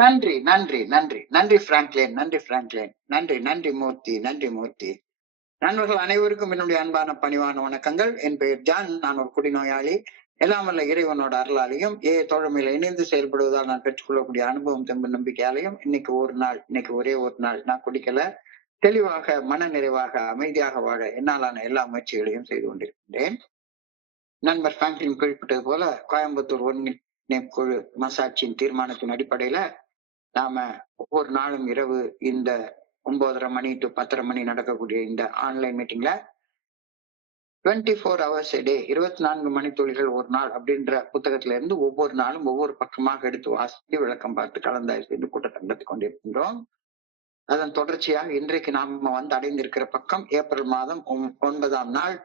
நன்றி, நன்றி, நன்றி, நன்றி பிராங்க்லின், நன்றி பிராங்க்லின், நன்றி, நன்றி மூர்த்தி, நன்றி மூர்த்தி. நண்பர்கள் அனைவருக்கும் என்னுடைய அன்பான பணிவான வணக்கங்கள். என் பெயர் ஜான். நான் ஒரு குடிநோயாளி. எல்லாம் வல்ல இறைவனோட அருளாலையும் தோழமையில இணைந்து செயல்படுவதால் நான் பெற்றுக்கொள்ளக்கூடிய அனுபவம் தெம்பு நம்பிக்கையாலையும் இன்னைக்கு ஒரே ஒரு நாள் நான் குடிக்கல. தெளிவாக மன நிறைவாக அமைதியாக வாழ என்னாலான எல்லா முயற்சிகளையும் செய்து கொண்டிருக்கின்றேன். நண்பர் பிராங்க்லின் குறிப்பிட்டது போல கோயம்புத்தூர் ஒருங்கிணைப்பு மசாட்சியின் தீர்மானத்தின் அடிப்படையில நாம ஒவ்வொரு நாளும் இரவு இந்த 9:30 மணி டு 10:30 மணி நடக்கக்கூடிய இந்த ஆன்லைன் மீட்டிங்ல 24 hours a day 24 மணித்துளிகள் ஒரு நாள் அப்படின்ற புத்தகத்துல இருந்து ஒவ்வொரு நாளும் ஒவ்வொரு பக்கமாக எடுத்து வாசித்து விளக்கம் பார்த்து கலந்தாய்வு செய்து கூட்டத்தை நடத்தி கொண்டிருக்கின்றோம். அதன் தொடர்ச்சியாக இன்றைக்கு நாம வந்து அடைந்திருக்கிற பக்கம் ஏப்ரல் மாதம் 9ஆம் நாள்.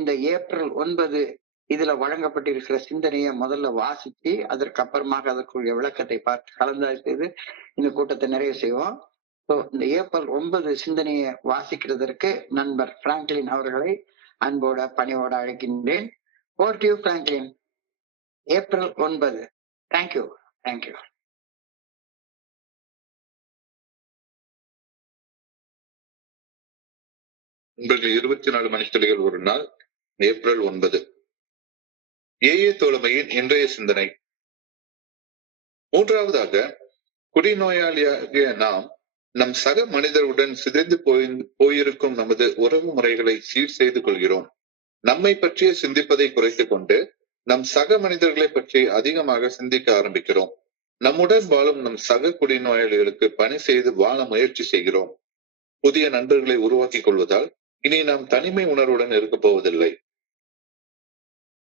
இந்த ஏப்ரல் 9 இதுல வழங்கப்பட்டிருக்கிற சிந்தனையை முதல்ல வாசித்து அதற்கு அப்புறமாக அதற்குரிய விளக்கத்தை பார்த்து கலந்தாய்வு செய்து இந்த கூட்டத்தை நிறைவு செய்வோம். இந்த ஏப்ரல் 9 சிந்தனையை வாசிக்கிறதற்கு நண்பர் பிராங்க்லின் அவர்களை அன்போட பணிவோட அழைக்கின்றேன். Over to you Franklin. April 9. Thank you. Thank you. உங்களுக்கு 24 மணித்துளிகள் ஒரு நாள், ஏப்ரல் 9. ஏஏ தோழமையின் இன்றைய சிந்தனை. மூன்றாவதாக, குடிநோயாளியாகிய நாம் நம் சக மனிதருடன் சிதைந்து போயிருக்கும் நமது உறவு முறைகளை சீர் செய்து கொள்கிறோம். நம்மை பற்றிய சிந்திப்பதை குறைத்துக் கொண்டு நம் சக மனிதர்களை பற்றி அதிகமாக சிந்திக்க ஆரம்பிக்கிறோம். நம்முடன் வாழும் நம் சக குடிநோயாளிகளுக்கு பணி செய்து வாழ முயற்சி செய்கிறோம். புதிய நண்பர்களை உருவாக்கிக் கொள்வதால் இனி நாம் தனிமை உணர்வுடன் இருக்க போவதில்லை.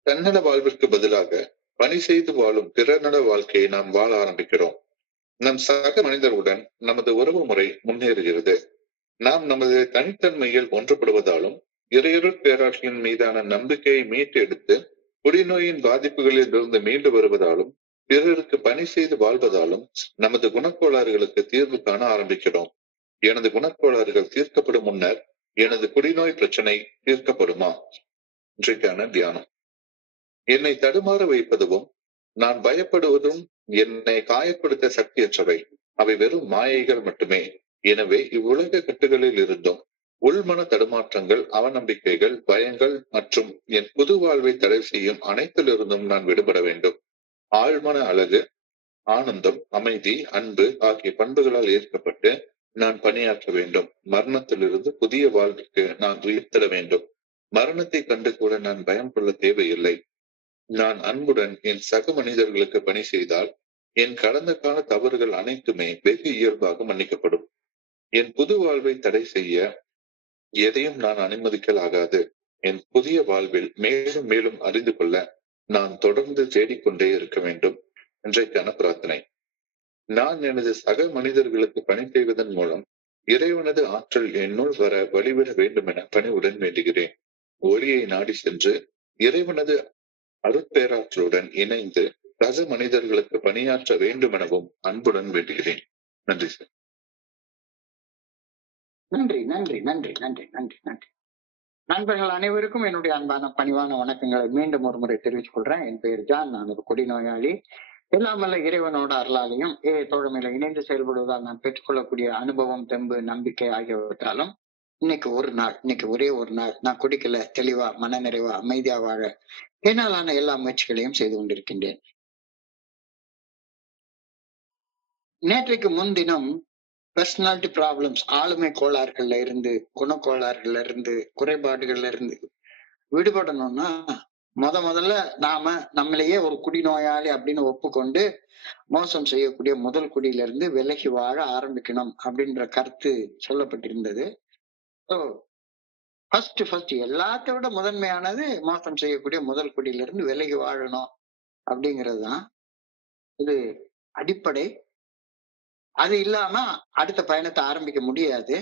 தன்னல வாழ்விற்கு பதிலாக பணி செய்து வாழும் பிறநல வாழ்க்கையை நாம் வாழ ஆரம்பிக்கிறோம். நம் சக மனிதருடன் நமது உறவு முறை முன்னேறுகிறது. நாம் நமது தனித்தன்மையில் ஒன்றுபடுவதாலும் இறையருள் பேராட்சியின் மீதான நம்பிக்கையை மீட்டு எடுத்து குடிநோயின் பாதிப்புகளில் இருந்து மீண்டு வருவதாலும் பிறருக்கு பணி செய்து வாழ்வதாலும் நமது குணக்கோளாறுகளுக்கு தீர்வு காண ஆரம்பிக்கிறோம். எனது குணக்கோளாறுகள் தீர்க்கப்படும் முன்னர் எனது குடிநோய் பிரச்சனை தீர்க்கப்படுமா? இன்றைக்கான தியானம். என்னை தடுமாற வைப்பதும் நான் பயப்படுவதும் என்னை காயப்படுத்த சக்தியற்றவை. அவை வெறும் மாயைகள் மட்டுமே. எனவே இவ்வுலக கட்டுகளில் இருந்தும் உள்மன தடுமாற்றங்கள், அவநம்பிக்கைகள், பயங்கள் மற்றும் என் புது வாழ்வை தடை செய்யும் அனைத்திலிருந்தும் நான் விடுபட வேண்டும். ஆழ்மன அழகு, ஆனந்தம், அமைதி, அன்பு ஆகிய பண்புகளால் ஈர்க்கப்பட்டு நான் பணியாற்ற வேண்டும். மரணத்திலிருந்து புதிய வாழ்வுக்கு நான் உயிர்த்தெழ வேண்டும். மரணத்தை கண்டு கூட நான் பயம் கொள்ள தேவையில்லை. நான் அன்புடன் என் சக மனிதர்களுக்கு பணி செய்தால் என் கடந்த கால தவறுகள் அனைத்துமே வெகு இயல்பாக மன்னிக்கப்படும். என் புது வாழ்வை தடை செய்ய எதையும் நான் அனுமதிக்கலாகாது. என் புதிய வாழ்வில் மேலும் மேலும் அறிந்து கொள்ள நான் தொடர்ந்து தேடிக்கொண்டே இருக்க வேண்டும். இன்றைக்கான பிரார்த்தனை. நான் எனது சக மனிதர்களுக்கு பணி செய்வதன் மூலம் இறைவனது ஆற்றல் என்னுள் வர வழிவிட வேண்டும் என பணிவுடன் வேண்டுகிறேன். ஒளியை நாடி சென்று இறைவனது அருட்பேராற்றலுடன் இணைந்து சக மனிதர்களுக்கு பணியாற்ற வேண்டும் எனவும் அன்புடன் வேண்டுகிறேன். நன்றி சார். நன்றி, நன்றி, நன்றி, நன்றி, நன்றி, நன்றி. நண்பர்கள் அனைவருக்கும் என்னுடைய அன்பான பணிவான வணக்கங்களை மீண்டும் ஒரு முறை தெரிவித்துக் கொள்றேன். என் பெயர் ஜான். நான் ஒரு குடிநோயாளி. எல்லாம் வல்ல இறைவனோட அருளாலையும் தோழமையில இணைந்து செயல்படுவதால் நான் பெற்றுக்கொள்ளக்கூடிய அனுபவம், தெம்பு, நம்பிக்கை ஆகியவற்றாலும் இன்னைக்கு ஒரே ஒரு நாள் நான் குடிக்கல, தெளிவா மன நிறைவா அமைதியா வாழ என்னாலான எல்லா முயற்சிகளையும் செய்து கொண்டிருக்கின்றேன். நேற்றைக்கு முன்தினம் பர்சனாலிட்டி ப்ராப்ளம்ஸ், ஆளுமை கோளாறுகள்ல இருந்து, குணக்கோளாறுகள்ல இருந்து, குறைபாடுகள்ல இருந்து விடுபடணும்னா முதல்ல நாம நம்மளையே ஒரு குடிநோயாளி அப்படின்னு ஒப்புக்கொண்டு மோசம் செய்யக்கூடிய முதல் குடியில இருந்து விலகி வாழ ஆரம்பிக்கணும் அப்படின்ற கருத்து சொல்லப்பட்டிருந்தது. ஃபர்ஸ்ட் எல்லாத்தை விட முதன்மையானது மோசம் செய்யக்கூடிய முதல் குடியில இருந்து விலகி வாழணும் அப்படிங்கிறது தான். இது அடிப்படை. அது இல்லாம அடுத்த பயணத்தை ஆரம்பிக்க முடியாது.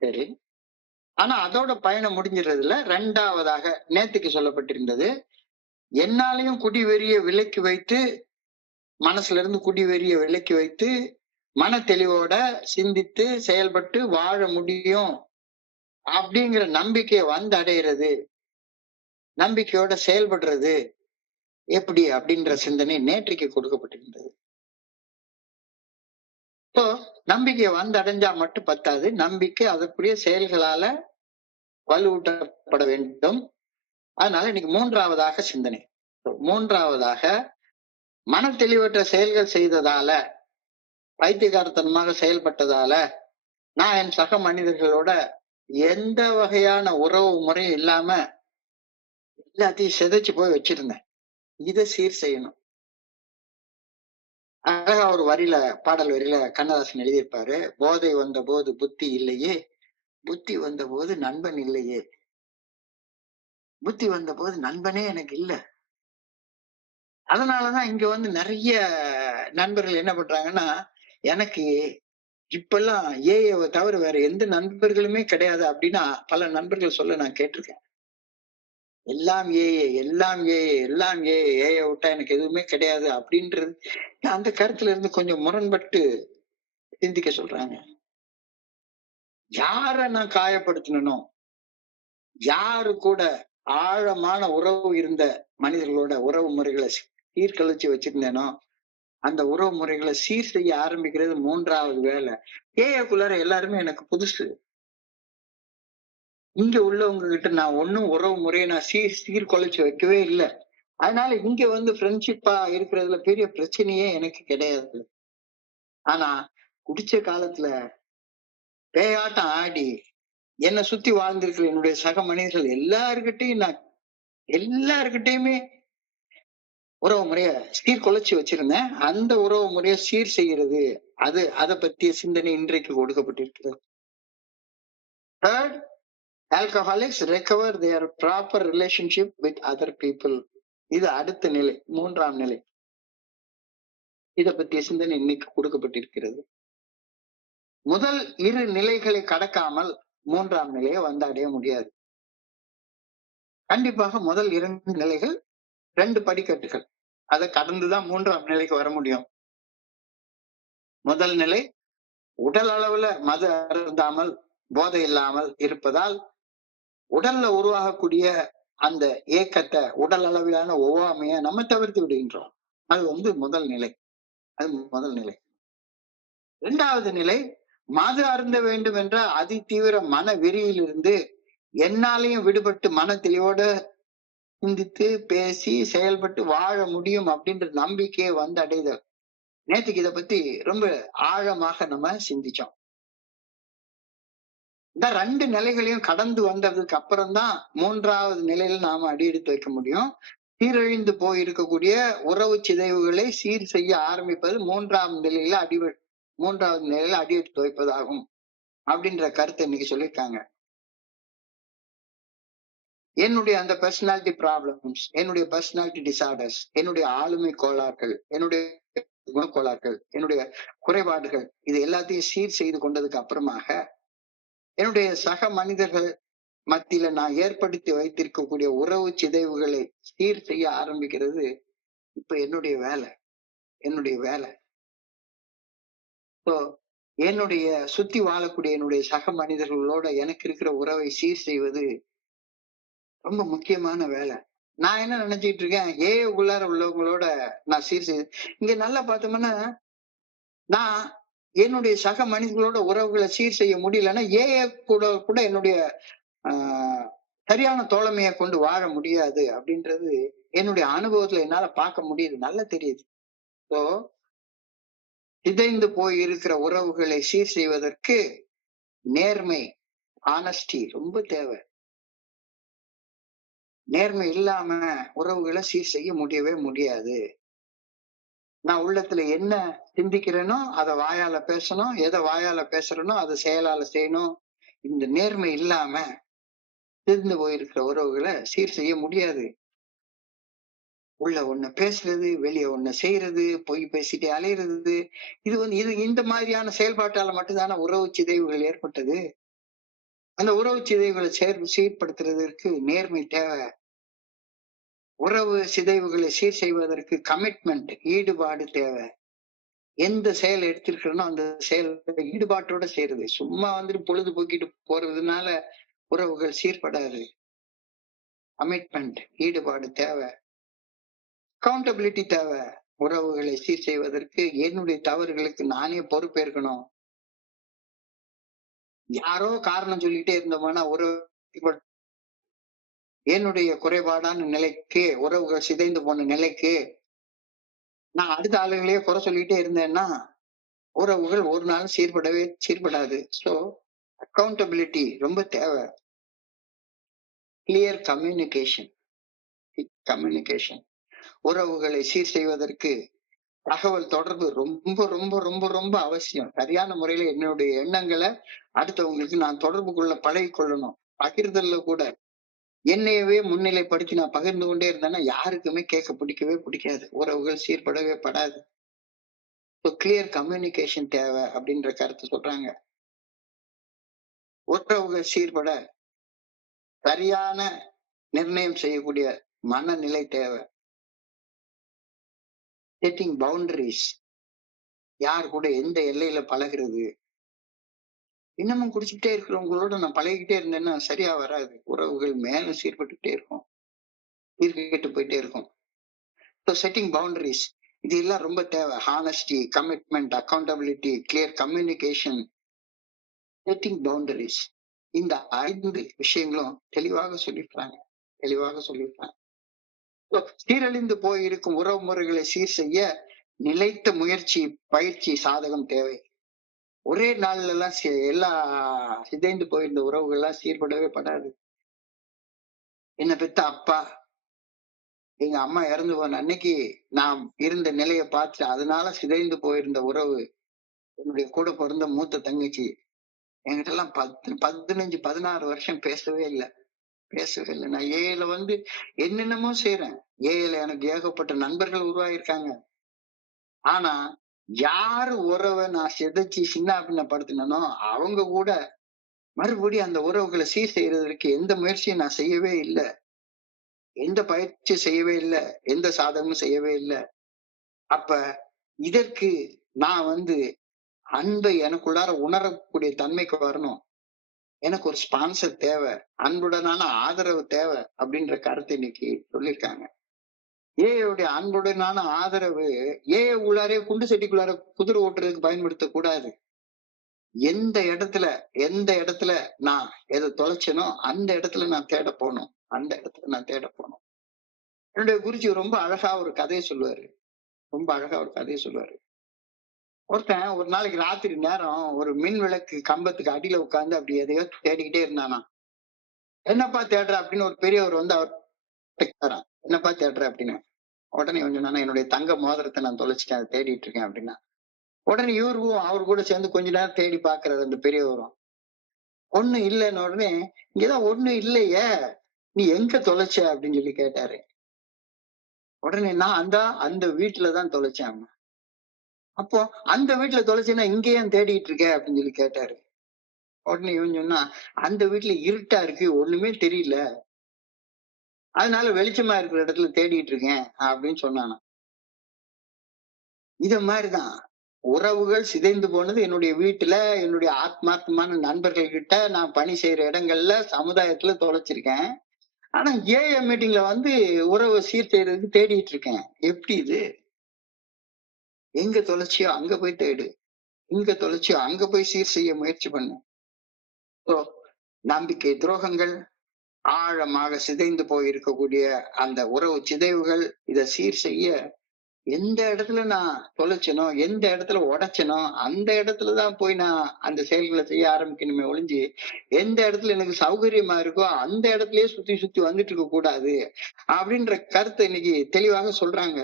சரி, ஆனா அதோட பயணம் முடிஞ்சிடறதுல ரெண்டாவதாக நேத்துக்கு சொல்லப்பட்டிருந்தது, என்னாலையும் குடிவெறிய விலக்கி வைத்து, மனசுல இருந்து குடிவெறிய விலக்கி வைத்து மன தெளிவோட சிந்தித்து செயல்பட்டு வாழ முடியும் அப்படிங்கிற நம்பிக்கையை வந்து அடையிறது, நம்பிக்கையோட செயல்படுறது எப்படி அப்படின்ற சிந்தனை நேற்றைக்கு கொடுக்கப்பட்டிருந்தது. இப்போ நம்பிக்கை வந்தடைஞ்சா மட்டும் பத்தாது, நம்பிக்கை அதற்குரிய செயல்களால வலுவூட்டப்பட வேண்டும். அதனால இன்னைக்கு மூன்றாவதாக சிந்தனை. மூன்றாவதாக மன தெளிவற்ற செயல்கள் செய்ததால, பைத்தியகாரத்தனமாக செயல்பட்டதால நான் என் சக மனிதர்களோட எந்த வகையான உறவு முறையும் இல்லாம எல்லாத்தையும் சிதைச்சு போய் வச்சிருந்தேன். இதை சீர் செய்யணும். அழகா ஒரு வரியில, பாடல் வரியில கண்ணதாசன் எழுதியிருப்பாரு, போதை வந்த போது புத்தி இல்லையே, புத்தி வந்த போது நண்பன் இல்லையே. புத்தி வந்த போது நண்பனே எனக்கு இல்ல. அதனாலதான் இங்க வந்து நிறைய நண்பர்கள் என்ன பண்றாங்கன்னா, எனக்கு இப்பெல்லாம் ஏஐ தவிர வேற எந்த நண்பர்களுமே கிடையாது அப்படின்னா பல நண்பர்கள் சொல்ல நான் கேட்டிருக்கேன். எல்லாம் ஏஐ, எல்லாம் ஏஐ, எல்லாம் ஏஐ, ஏஐ விட்டா எனக்கு எதுவுமே கிடையாது அப்படின்றது அந்த கருத்துல இருந்து கொஞ்சம் முரண்பட்டு சிந்திக்க சொல்றாங்க. யார நான் காயப்படுத்தணும், யாரு கூட ஆழமான உறவு இருந்த மனிதர்களோட உறவு முறைகளை சீர்கழிச்சு வச்சிருந்தேனோ அந்த உறவு முறைகளை சீர் செய்ய ஆரம்பிக்கிறது மூன்றாவது வேலை. ஏஐக்குள்ளார எல்லாருமே எனக்கு புதுசு. இங்க உள்ளவங்க கிட்ட நான் ஒன்னும் உறவு முறையை நான் சீர்குலைச்சு வைக்கவே இல்லை. அதனால இங்க வந்து ஃப்ரெண்ட்ஷிப்பா இருக்கிறதுல பெரிய பிரச்சனையே எனக்கு கிடையாது. ஆனா குடிச்ச காலத்துல பேயாட்டம் ஆடி என்னை சுத்தி வாழ்ந்திருக்கிற என்னுடைய சக மனிதர்கள் எல்லாருக்கிட்டையுமே உறவு முறைய சீர்குலைச்சு வச்சிருந்தேன். அந்த உறவு முறைய சீர் செய்கிறது, அதை பற்றிய சிந்தனை இன்றைக்கு கொடுக்கப்பட்டிருக்கிறது. Third, alcoholics recover their proper relationship with other people. இது அடுத்த நிலை, மூன்றாம் நிலை. இதை பற்றிய சிந்தனை இன்னைக்கு கொடுக்கப்பட்டிருக்கிறது. முதல் இரு நிலைகளை கடக்காமல் மூன்றாம் நிலையை வந்து அடைய முடியாது. கண்டிப்பாக முதல் இரண்டு நிலைகள் 2 படிக்கட்டுகள், அதை கடந்துதான் மூன்றாம் நிலைக்கு வர முடியும். முதல் நிலை உடல் அளவுல மது அருந்தாமல் போதை இல்லாமல் இருப்பதால் உடல்ல உருவாகக்கூடிய அந்த ஏக்கத்தை, உடல் அளவிலான ஒவ்வாமைய நம்ம தவிர்த்து விடுகின்றோம். அது வந்து முதல் நிலை. அது முதல் நிலை. 2வது நிலை, மது அருந்த வேண்டும் என்ற அதிதீவிர மன வெறியிலிருந்து என்னாலையும் விடுபட்டு மன தெளிவோட சிந்தித்து பேசி செயல்பட்டு வாழ முடியும் அப்படின்ற நம்பிக்கையை வந்து அடைதல். நேற்றுக்கு இதை பத்தி ரொம்ப ஆழமாக நம்ம சிந்திச்சோம். இந்த 2 நிலைகளையும் கடந்து வந்ததுக்கு அப்புறம்தான் மூன்றாவது நிலையில நாம அடியெடுத்து வைக்க முடியும். சீரழிந்து போய் இருக்கக்கூடிய உறவு சிதைவுகளை சீர் செய்ய ஆரம்பிப்பது மூன்றாவது நிலையில அடியெடுத்து வைப்பதாகும் அப்படின்ற கருத்தை இன்னைக்கு சொல்லியிருக்காங்க. என்னுடைய அந்த பர்சனாலிட்டி ப்ராப்ளம்ஸ், என்னுடைய பர்சனாலிட்டி டிசார்டர்ஸ், என்னுடைய ஆளுமை கோளாறுகள், என்னுடைய குணக்கோளாறுகள், என்னுடைய குறைபாடுகள், இது எல்லாத்தையும் சீர் செய்து கொண்டதுக்கு அப்புறமாக என்னுடைய சக மனிதர்கள் மத்தியில நான் ஏற்படுத்தி வைத்திருக்கக்கூடிய உறவு சிதைவுகளை சீர் செய்ய ஆரம்பிக்கிறது இப்ப என்னுடைய வேலை. இப்போ என்னுடைய சுத்தி வாழக்கூடிய என்னுடைய சக மனிதர்களோட எனக்கு இருக்கிற உறவை சீர் செய்வது ரொம்ப முக்கியமான வேலை. நான் என்ன நினைச்சிட்டு இருக்கேன், உள்ளார உள்ளவங்களோட நான் சீர் செய்து இங்க நல்லா பார்த்தோம்னா, நான் என்னுடைய சக மனிதர்களோட உறவுகளை சீர் செய்ய முடியலன்னா கூட என்னுடைய சரியான தோழமையை கொண்டு வாழ முடியாது அப்படின்றது என்னுடைய அனுபவத்துல என்னால பார்க்க முடியுது, நல்லா தெரியுது. ஸோ சிதைந்து போய் இருக்கிற உறவுகளை சீர் செய்வதற்கு நேர்மை, ஆனஸ்டி ரொம்ப தேவை. நேர்மை இல்லாம உறவுகளை சீர் செய்ய முடியவே முடியாது. நான் உள்ளத்துல என்ன சிந்திக்கிறேனோ அதை வாயால பேசணும், எதை வாயால பேசுறேனோ அதை செயலால செய்யணும். இந்த நேர்மை இல்லாம சிதைந்து போயிருக்கிற உறவுகளை சீர் செய்ய முடியாது. உள்ள ஒண்ணு பேசுறது, வெளியே ஒண்ணு செய்யறது, பொய் பேசிட்டு அலையிறது, இது இந்த மாதிரியான செயல்பாட்டால மட்டும்தான உறவு சிதைவுகள் ஏற்பட்டது. அந்த உறவு சிதைவுகளை சீர்படுத்துறதற்கு நேர்மை தேவை. உறவு சிதைவுகளை சீர் செய்வதற்கு கமிட்மெண்ட், ஈடுபாடு தேவை. எந்த செயல் எடுத்திருக்கிறனோ அந்த செயல் ஈடுபாட்டோட செய்யறது. சும்மா வந்துட்டு பொழுது போக்கிட்டு போறதுனால உறவுகள் சீர்படாது. கமிட்மெண்ட், ஈடுபாடு தேவை. அக்கௌண்டபிலிட்டி தேவை. உறவுகளை சீர் செய்வதற்கு என்னுடைய தவறுகளுக்கு நானே பொறுப்பேற்கணும். யாரோ காரணம் சொல்லிட்டே இருந்தோம்னா என்னுடைய குறைபாடான நிலைக்கு, உறவுகள் சிதைந்து போன நிலைக்கு நான் அடுத்த ஆளுங்களையே குறை சொல்லிட்டே இருந்தேன்னா உறவுகள் ஒரு நாள் சீர்படாது. சோ அக்கௌண்டபிலிட்டி ரொம்ப தேவை. Clear communication. கம்யூனிகேஷன் உறவுகளை சீர் செய்வதற்கு தகவல் தொடர்பு ரொம்ப ரொம்ப ரொம்ப ரொம்ப அவசியம். சரியான முறையில என்னுடைய எண்ணங்களை அடுத்தவங்களுக்கு நான் தொடர்பு கொள்ள பழகி கொள்ளணும். பகிர்தல்ல கூட என்னையவே முன்னிலைப்படுத்தி நான் பகிர்ந்து கொண்டே இருந்தேன்னா யாருக்குமே கேட்க பிடிக்காது. உறவுகள் சீர்படவே படாது. கிளியர் கம்யூனிகேஷன் தேவை அப்படின்ற கருத்து சொல்றாங்க. உறவுகள் சீர்பட சரியான நிர்ணயம் செய்யக்கூடிய மனநிலை தேவை. Setting boundaries. யார் கூட எந்த எல்லையில பழகிறது. இன்னமும் குடிச்சுக்கிட்டே இருக்கிறவங்களோட நான் பழகிக்கிட்டே இருந்தேன்னா சரியா வராது. உறவுகள் மேலும் சீர்பட்டுட்டே இருக்கும், சீர்கேட்டு போயிட்டே இருக்கும். ஸோ செட்டிங் பவுண்டரிஸ் இது எல்லாம் ரொம்ப தேவை. Honesty, commitment, accountability, clear communication, setting boundaries. இந்த 5 விஷயங்களும் தெளிவாக சொல்லியிருக்காங்க. சீரழிந்து போயிருக்கும் உறவு முறைகளை சீர் செய்ய நிலைத்த முயற்சி, பயிற்சி, சாதகம் தேவை. ஒரே நாள்ல எல்லாம் எல்லா சிதைந்து போயிருந்த உறவுகள் எல்லாம் சீர்படவே படாது. என்ன பெத்த அப்பா, எங்க அம்மா இறந்து போன அன்னைக்கு நான் இருந்த நிலையை பார்த்து அதனால சிதைந்து போயிருந்த உறவு, என்னுடைய கூட பிறந்த மூத்த தங்கச்சி என்கிட்ட எல்லாம் 15, 16 வருஷம் பேசவே இல்லை. நான் ஏல என்னென்னமோ செய்யறேன். ஏல எனக்கு ஏகப்பட்ட நண்பர்கள் உருவாயிருக்காங்க. ஆனா யாரு உறவை நான் சிதைச்சு சின்ன படுத்தினோ அவங்க கூட மறுபடியும் அந்த உறவுகளை சீர் செய்யறதற்கு எந்த முயற்சியும் நான் செய்யவே இல்லை. எந்த பயிற்சி செய்யவே இல்லை. எந்த சாதகமும் செய்யவே இல்லை. அப்ப இதற்கு நான் அன்பை எனக்குள்ளார உணரக்கூடிய தன்மைக்கு வரணும். எனக்கு ஒரு ஸ்பான்சர் தேவை, அன்புடனான ஆதரவு தேவை அப்படின்ற கருத்தை இன்னைக்கு சொல்லியிருக்காங்க. ஏயுடைய அன்புடனான ஆதரவு உள்ளாரே குண்டு செட்டிக்குள்ளார குதிரை ஓட்டுறதுக்கு பயன்படுத்த கூடாது. எந்த இடத்துல நான் எதை தொலைச்சனோ அந்த இடத்துல நான் தேட போகணும். என்னுடைய குருஜி ரொம்ப அழகா ஒரு கதையை சொல்லுவாரு. ஒருத்தன் ஒரு நாளைக்கு ராத்திரி நேரம் ஒரு மின் விளக்கு கம்பத்துக்கு அடியில உட்கார்ந்து அப்படி எதையோ தேடிக்கிட்டே இருந்தானா. என்னப்பா தேடுற அப்படின்னு ஒரு பெரியவர் அவர் கேட்கிறான். என்னப்பா தேடுற அப்படின்னு. உடனே சொன்னா, என்னுடைய தங்க மோதிரத்தை நான் தொலைச்சிட்டேன், அதை தேடிட்டு இருக்கேன் அப்படின்னா. உடனே இவருக்கும் அவரு கூட சேர்ந்து கொஞ்ச நேரம் தேடி பாக்குறது அந்த பெரியவரும். ஒண்ணு இல்லைன்னு உடனே, இங்கதான் ஒண்ணு இல்லையே, நீ எங்க தொலைச்ச அப்படின்னு சொல்லி கேட்டாரு. உடனே நான் அந்த வீட்டுலதான் தொலைச்சேன். அப்போ அந்த வீட்டுல தொலைச்சேன்னா இங்க ஏன் தேடிட்டு இருக்க அப்படின்னு சொல்லி கேட்டாரு. உடனே சொன்னா, அந்த வீட்டுல இருட்டா இருக்கு, ஒண்ணுமே தெரியல, அதனால வெளிச்சமா இருக்கிற இடத்துல தேடிட்டு இருக்கேன் அப்படின்னு சொன்னானா. இத மாதிரிதான் உறவுகள் சிதைந்து போனது என்னுடைய வீட்டுல, என்னுடைய ஆத்மார்த்தமான நண்பர்கள் கிட்ட, நான் பணி செய்யற இடங்கள்ல, சமுதாயத்துல தொலைச்சிருக்கேன். ஆனா ஏஎம் மீட்டிங்ல உறவை சீர் செய்யறதுக்கு தேடிட்டு இருக்கேன். எப்படி இது? எங்க தொலைச்சியோ அங்க போய் தேடு, இங்க தொலைச்சியோ அங்க போய் சீர் செய்ய முயற்சி பண்ணு. நம்பிக்கை துரோகங்கள், ஆழமாக சிதைந்து போயிருக்கக்கூடிய அந்த உறவு சிதைவுகள், இதை சீர் செய்ய எந்த இடத்துல நான் தொலைச்சனோ, எந்த இடத்துல உடைச்சனோ அந்த இடத்துலதான் போய் நான் அந்த செயல்களை செய்ய ஆரம்பிக்கணுமே ஒழிஞ்சு, எந்த இடத்துல எனக்கு சௌகரியமா இருக்கோ அந்த இடத்துலயே சுத்தி வந்துட்டு இருக்க கூடாது அப்படின்ற கருத்தை இன்னைக்கு தெளிவாக சொல்றாங்க.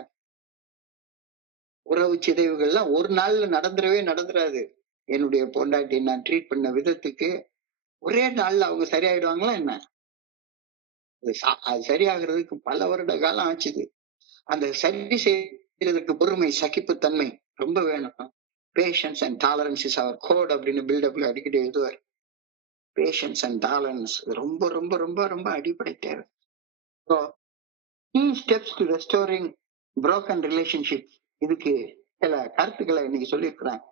உறவு சிதைவுகள்லாம் ஒரு நாள்ல நடந்துராது. என்னுடைய பொண்டாட்டி நான் ட்ரீட் பண்ண விதத்துக்கு ஒரே நாள்ல அவங்க சரியாயிடுவாங்களா என்ன? அது சரியாகிறதுக்கு பல வருட காலம் ஆச்சுது. அந்த சரி செய்யறதுக்கு பொறுமை, சகிப்புத்தன்மை ரொம்ப வேணும். Patience and tolerance is our code அப்படின்னு பில்டப்ல அடிக்கடி எழுதுவார். பேஷன்ஸ் அண்ட் டாலரன்ஸ் ரொம்ப ரொம்ப ரொம்ப ரொம்ப அடிப்படை தேவை. So key steps to restoring broken relationship, இதுக்கு சில கருத்துக்களை இன்னைக்கு சொல்லியிருக்கிறேன்.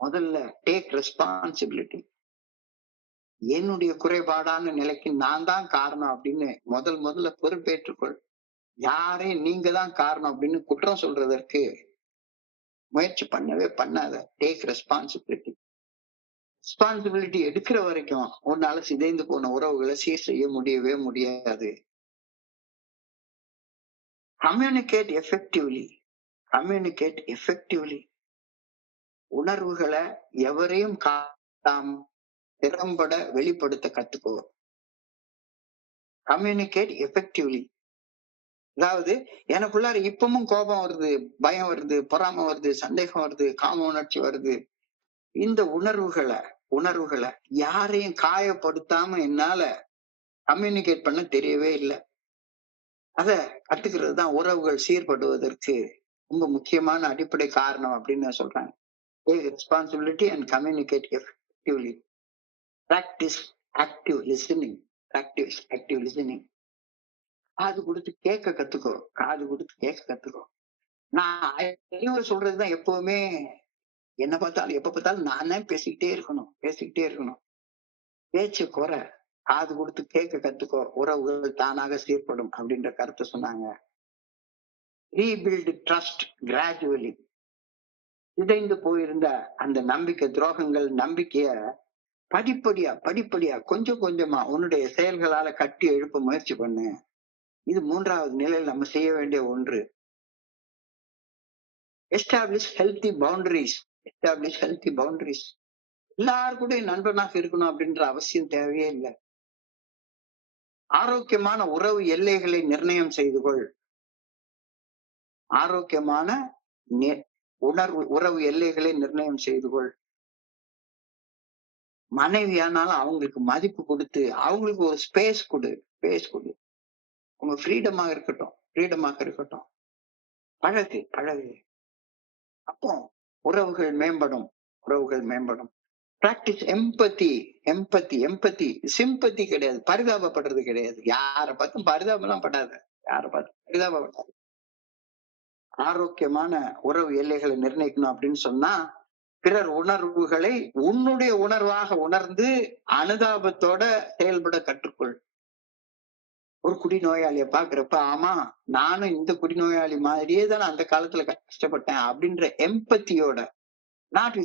முதல்ல டேக் ரெஸ்பான்சிபிலிட்டி. என்னுடைய குறைபாடான நிலைக்கு நான் தான் காரணம் அப்படின்னு முதல்ல பொறுப்பேற்றுக்கொள். யாரையும் நீங்க தான் காரணம் அப்படின்னு குற்றம் சொல்றதற்கு முயற்சி பண்ணவே பண்ணாத. Take responsibility. ரெஸ்பான்சிபிலிட்டி எடுக்கிற வரைக்கும் உன்னால சிதைந்து போன உறவுகளை சீர் செய்ய முடியவே முடியாது. Communicate effectively. Communicate effectively. உணர்வுகளை எவரையும் காட்டாம திறம்பட வெளிப்படுத்த கத்துக்கோ. Communicate effectively. அதாவது எனக்குள்ளார இப்பவும் கோபம் வருது, பயம் வருது, பொறாமை வருது, சந்தேகம் வருது, காம உணர்ச்சி வருது. இந்த உணர்வுகளை யாரையும் காயப்படுத்தாம என்னால கம்யூனிகேட் பண்ண தெரியவே இல்லை. அத கத்துக்கிறது தான் உறவுகள் சீர்படுவதற்கு ரொம்ப முக்கியமான அடிப்படை காரணம் அப்படின்னு நான் சொல்றேன். Take responsibility and communicate effectively. Practice active listening. Practice active listening. காது கொடுத்து கேட்க கத்துக்கோ. காது கொடுத்து கேட்க கத்துக்கோ. நான் அறிவுரை சொல்றதுதான் எப்பவுமே என்ன பார்த்தாலும் எப்ப பார்த்தாலும் நான் தான் பேசிக்கிட்டே இருக்கணும். பேச்சு குறை. காது கொடுத்து கேட்க கத்துக்கோ. உறவுகள் தானாக சீர்படும் அப்படின்ற கருத்தை சொன்னாங்க. Rebuild trust gradually. சிதைந்து போயிருந்த அந்த நம்பிக்கை துரோகங்கள் நம்பிக்கைய படிப்படியா கொஞ்சம் கொஞ்சமா உன்னுடைய செயல்களால கட்டி எழுப்ப முயற்சி பண்ணு. இது 3வது நிலையில் நம்ம செய்ய வேண்டிய ஒன்று. Establish healthy boundaries. Establish healthy boundaries. எல்லாரும் கூட நண்பனாக இருக்கணும் அப்படின்ற அவசியம் தேவையே இல்லை. ஆரோக்கியமான உறவு எல்லைகளை நிர்ணயம் செய்து கொள். ஆரோக்கியமான உறவு எல்லைகளை நிர்ணயம் செய்து கொள். மனைவியானாலும் அவங்களுக்கு மதிப்பு கொடுத்து அவங்களுக்கு ஒரு ஸ்பேஸ் கொடு. உங்க ஃப்ரீடமாக இருக்கட்டும். பழகு. அப்போ உறவுகள் மேம்படும். பிராக்டிஸ் எம்பத்தி. சிம்பத்தி கிடையாது, பரிதாபப்படுறது கிடையாது. யாரை பார்த்தும் பரிதாபம்லாம் படாத. பரிதாபப்படாது. ஆரோக்கியமான உறவு எல்லைகளை நிர்ணயிக்கணும் அப்படின்னு சொன்னா பிறர் உணர்வுகளை உன்னுடைய உணர்வாக உணர்ந்து அனுதாபத்தோட செயல்பட கற்றுக்கொள். ஒரு குடிநோயாளிய பாக்குறப்ப ஆமா நானும் இந்த குடிநோயாளி மாதிரியே தான் அந்த காலத்துல கஷ்டப்பட்டேன் அப்படின்ற எம்பத்தியோட, நாட்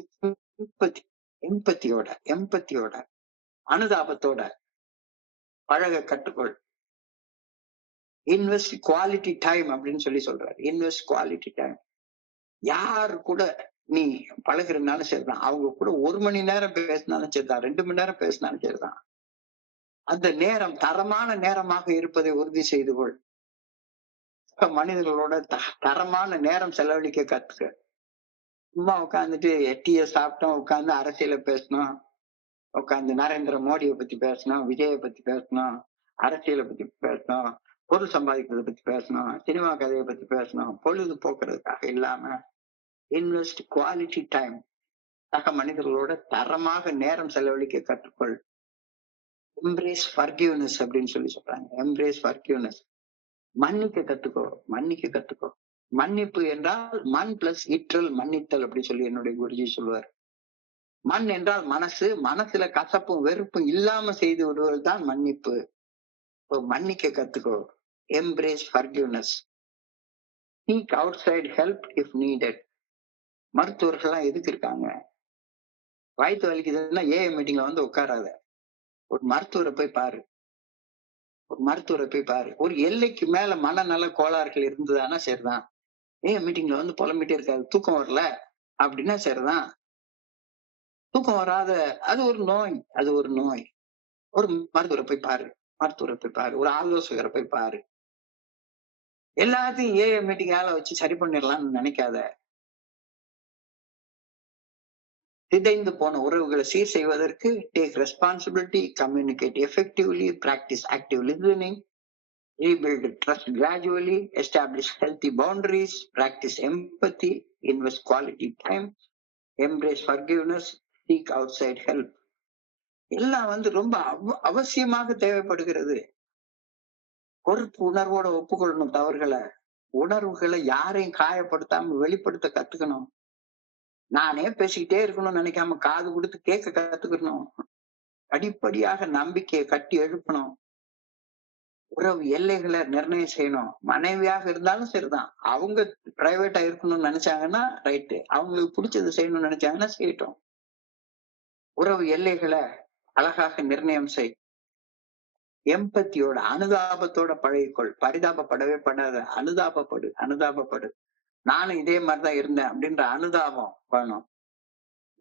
எம்பத்தியோட அனுதாபத்தோட பழக கற்றுக்கொள். இன்வெஸ்ட் குவாலிட்டி டைம் அப்படின்னு சொல்றாரு. Invest quality time. யாரு கூட நீ பழகுறதுனாலும் சரிதான், அவங்க கூட 1 மணி நேரம் பேசினாலும் சரிதான், 2 மணி நேரம் பேசினாலும் சரிதான், அந்த நேரம் தரமான நேரமாக இருப்பதை உறுதி செய்து கொள். மனிதர்களோட தரமான நேரம் செலவழிக்க கத்துக்க. சும்மா உட்காந்துட்டு எட்டிய சாப்பிட்டோம், உட்காந்து அரசியலை பேசணும், உட்காந்து நரேந்திர மோடியை பத்தி பேசணும், விஜயை பத்தி பேசணும், அரசியலை பத்தி பேசணும், பொருள் சம்பாதிக்கிறத பத்தி பேசணும், சினிமா கதையை பத்தி பேசணும், பொழுது போக்குறதுக்காக இல்லாம இன்வெஸ்ட் குவாலிட்டி டைம். சக மனிதர்களோட தரமாக நேரம் செலவழிக்க கற்றுக்கொள். எம்ப்ரேஸ் ஃபர்கிவ்னஸ் அப்படின்னு சொல்றாங்க. Embrace forgiveness. மன்னிக்க கத்துக்கோ. மன்னிப்பு என்றால் மண் பிளஸ் ஈற்றல் மன்னித்தல் அப்படின்னு சொல்லி என்னுடைய குருஜி சொல்லுவார். மண் என்றால் மனசுல கசப்பும் வெறுப்பும் இல்லாம செய்து விடுவது தான் மன்னிப்பு. மன்னிக்க கத்துக்கோ. Embrace forgiveness. Seek outside help if needed. மருத்துவர்கள்லாம் எதுக்கு இருக்காங்க? வயிற்று வலிக்குதுன்னா ஏஐ மீட்டிங்ல வந்து உட்காராத. ஒரு மருத்துவரை போய் பாரு. ஒரு எல்லைக்கு மேல மனநல கோளாறுகள் இருந்ததுன்னா சரிதான். மீட்டிங்ல வந்து புலம்பிட்டே இருக்காது, தூக்கம் வரல அப்படின்னா சரிதான். தூக்கம் வராத அது ஒரு நோய். ஒரு மருத்துவரை போய் பாரு. ஒரு ஆலோசகரை போய் பாரு. எல்லாத்தையும் ஏஐ மீட்டிங் ஆள வச்சு சரி பண்ணிடலாம்னு நினைக்காத. சிதைந்து போன உறவுகளை சீர் செய்வதற்கு take responsibility, communicate effectively, practice active listening, rebuild trust gradually, establish healthy boundaries, practice empathy, invest quality time, embrace forgiveness, seek outside help. எல்லாம் வந்து ரொம்ப அவசியமாக தேவைப்படுகிறது. பொறுப்பு உணர்வோட ஒப்புக்கொள்ளணும் தவறுகளை. உணர்வுகளை யாரையும் காயப்படுத்தாம வெளிப்படுத்த கத்துக்கணும். நானே பேசிக்கிட்டே இருக்கணும்னு நினைக்காம காது கொடுத்து கேட்க கத்துக்கணும். படிப்படியாக நம்பிக்கையை கட்டி எழுப்பணும். உறவு எல்லைகளை நிர்ணயம் செய்யணும். மனைவியாக இருந்தாலும் சரிதான். அவங்க பிரைவேட்டா இருக்கணும்னு நினைச்சாங்கன்னா ரைட்டு. அவங்களுக்கு பிடிச்சது செய்யணும்னு நினைச்சாங்கன்னா செய்யட்டும். உறவு எல்லைகளை அழகாக நிர்ணயம் செய். எம்பத்தியோட அனுதாபத்தோட பழகிக்கொள். பரிதாபப்படவே படாத. அனுதாபப்படு, அனுதாபப்படு. நானும் இதே மாதிரிதான் இருந்தேன் அப்படின்ற அனுதாபம் வேணும்.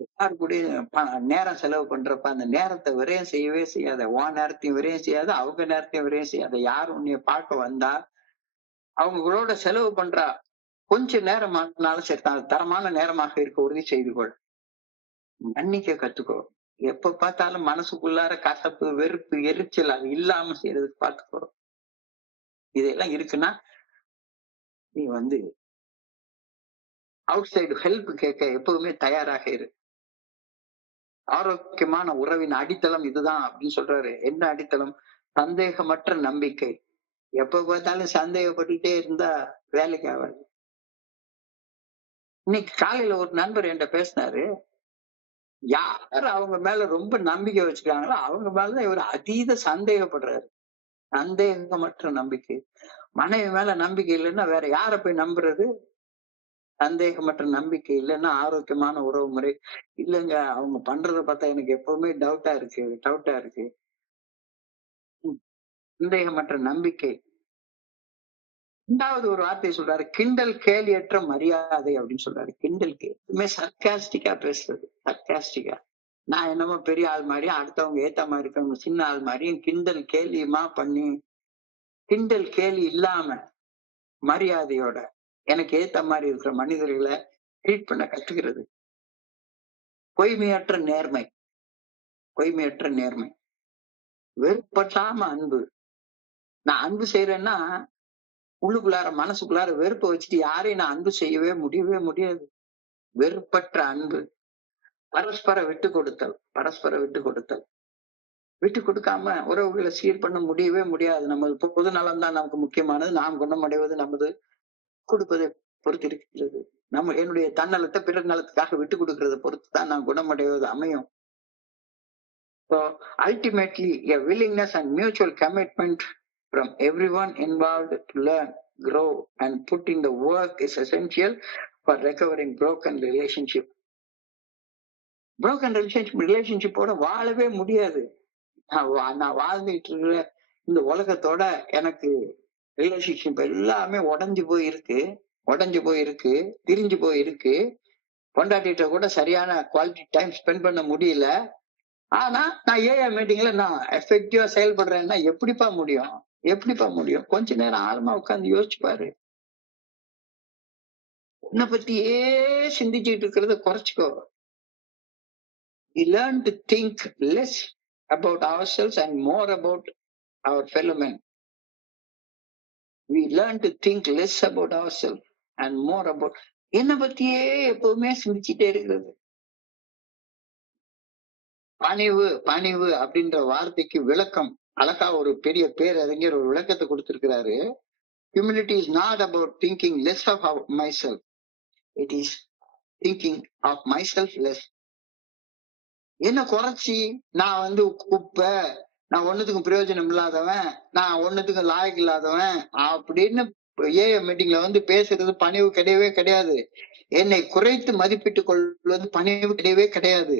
யாரு கூடயும் நேரம் செலவு பண்றப்ப அந்த நேரத்தை விரயம் செய்யவே செய்யாத. உன் நேரத்தையும் விரயம் செய்யாத, அவங்க நேரத்தையும் விரயம் செய்யாத. யார் உன்னைய பார்க்க வந்தா அவங்களோட செலவு பண்றா கொஞ்ச நேரம் ஆனாலும் சரி, தான் தரமான நேரமாக இருக்க உறுதி செய்து கொள். மன்னிக்க கத்துக்கோ. எப்ப பார்த்தாலும் மனசுக்குள்ளார கசப்பு, வெறுப்பு, எரிச்சல் அது இல்லாம செய்யறதுக்கு பார்த்துக்கோ. இதெல்லாம் இருக்குன்னா நீ அவுட் சைடு ஹெல்ப் கேட்க எப்பவுமே தயாராக இரு. ஆரோக்கியமான உறவின் அடித்தளம் இதுதான் அப்படின்னு சொல்றாரு. என்ன அடித்தளம்? சந்தேகமற்ற நம்பிக்கை. எப்ப பார்த்தாலும் சந்தேகப்பட்டுட்டே இருந்தா வேலைக்கு ஆகாது. இன்னைக்கு காலையில ஒரு நண்பர் என்கிட்ட பேசினாரு. யார் அவங்க மேல ரொம்ப நம்பிக்கை வச்சுக்கிறாங்களோ அவங்க மேலதான் இவர் அதீத சந்தேகப்படுறாரு. சந்தேகமற்ற நம்பிக்கை. மனைவி மேல நம்பிக்கை இல்லைன்னா வேற யார போய் நம்புறது? சந்தேகமற்ற நம்பிக்கை இல்லைன்னா ஆரோக்கியமான உறவு முறை இல்லைங்க. அவங்க பண்றத பார்த்தா எனக்கு எப்பவுமே டவுட்டா இருக்கு. சந்தேகமற்ற நம்பிக்கை. 2வது ஒரு வார்த்தை சொல்றாரு, கிண்டல் கேலியற்ற மரியாதை அப்படின்னு சொல்றாரு. கிண்டல் கேலி சர்க்காஸ்டிக்கா பேசுறது. சர்க்காஸ்டிக்கா நான் என்னமோ பெரிய ஆள் மாதிரியும் அடுத்தவங்க ஏத்த மாதிரி இருக்கவங்க சின்ன ஆள் மாதிரியும் கிண்டல் கேலியுமா பண்ணி, கிண்டல் கேலி இல்லாம மரியாதையோட எனக்கு ஏத்த மாதிரி இருக்கிற மனிதர்களை ட்ரீட் பண்ண கத்துக்கிறது. பொய்மையற்ற நேர்மை. பொய்மையற்ற நேர்மை. வெறுப்பற்றாம அன்பு. நான் அன்பு செய்யறேன்னா உள்ளுக்குள்ளார மனசுக்குள்ளார வெறுப்பை வச்சுட்டு யாரையும் நான் அன்பு செய்யவே முடியாது. வெறுப்பற்ற அன்பு. பரஸ்பர விட்டு கொடுத்தல். பரஸ்பர விட்டு கொடுத்தல். விட்டு கொடுக்காம உறவுகளை சீர் பண்ண முடியவே முடியாது. நமது பொது நலம் தான் நமக்கு முக்கியமானது. நாம் குணமடைவது நமது கொடுப்பதை பொறுத்து இருக்கிறது. என்னுடைய தன்னலத்தை பிறர் நலத்துக்காக விட்டு கொடுக்கறதை பொறுத்து தான் நான் குணமடைவது அமையும். So ultimately a willingness and mutual commitment from everyone involved to learn, grow and put in the work is essential for recovering broken relationship. Broken relationship வாழவே முடியாது. நான் வாழ்ந்துட்டு இருக்கிற இந்த உலகத்தோட எனக்கு ரிலேஷன்ஷிப் எல்லாமே உடைஞ்சு போயிருக்கு, பிரிஞ்சு போயிருக்கு. பொண்டாட்டிட்ட கூட சரியான குவாலிட்டி டைம் ஸ்பெண்ட் பண்ண முடியல. ஆனா நான் ஏஐ மீட்டிங்ல நான் எஃபெக்டிவா செயல்படுறேன்னா எப்படிப்பா முடியும்? கொஞ்ச நேரம் ஆழமா உட்கார்ந்து யோசிச்சு பாரு. உன்னை பத்தியே சிந்திச்சுட்டு இருக்கிறத குறைச்சுக்கோ. We learn to think less about ourselves and more about our fellow men. We learn to think less about ourselves and more about என்னை பத்தியே எப்பவுமே சிந்திச்சுட்டே இருக்கிறது. பணிவு அப்படின்ற வார்த்தைக்கு விளக்கம் அழகா ஒரு பெரிய பேரறிஞர் ஒரு விளக்கத்தை கொடுத்திருக்கிறாரு. Humility is not about thinking less of myself. It is thinking of myself less. என்ன குறைச்சி நான் குப்பை, நான் ஒண்ணுத்துக்கும் பிரயோஜனம் இல்லாதவன், நான் ஒண்ணுத்துக்கும் லாயக்கு இல்லாதவன் அப்படின்னு ஏஐ மீட்டிங்ல பேசுறது பணிவு கிடையவே கிடையாது. என்னை குறைத்து மதிப்பிட்டுக் கொள்வது பணிவு கிடையவே கிடையாது.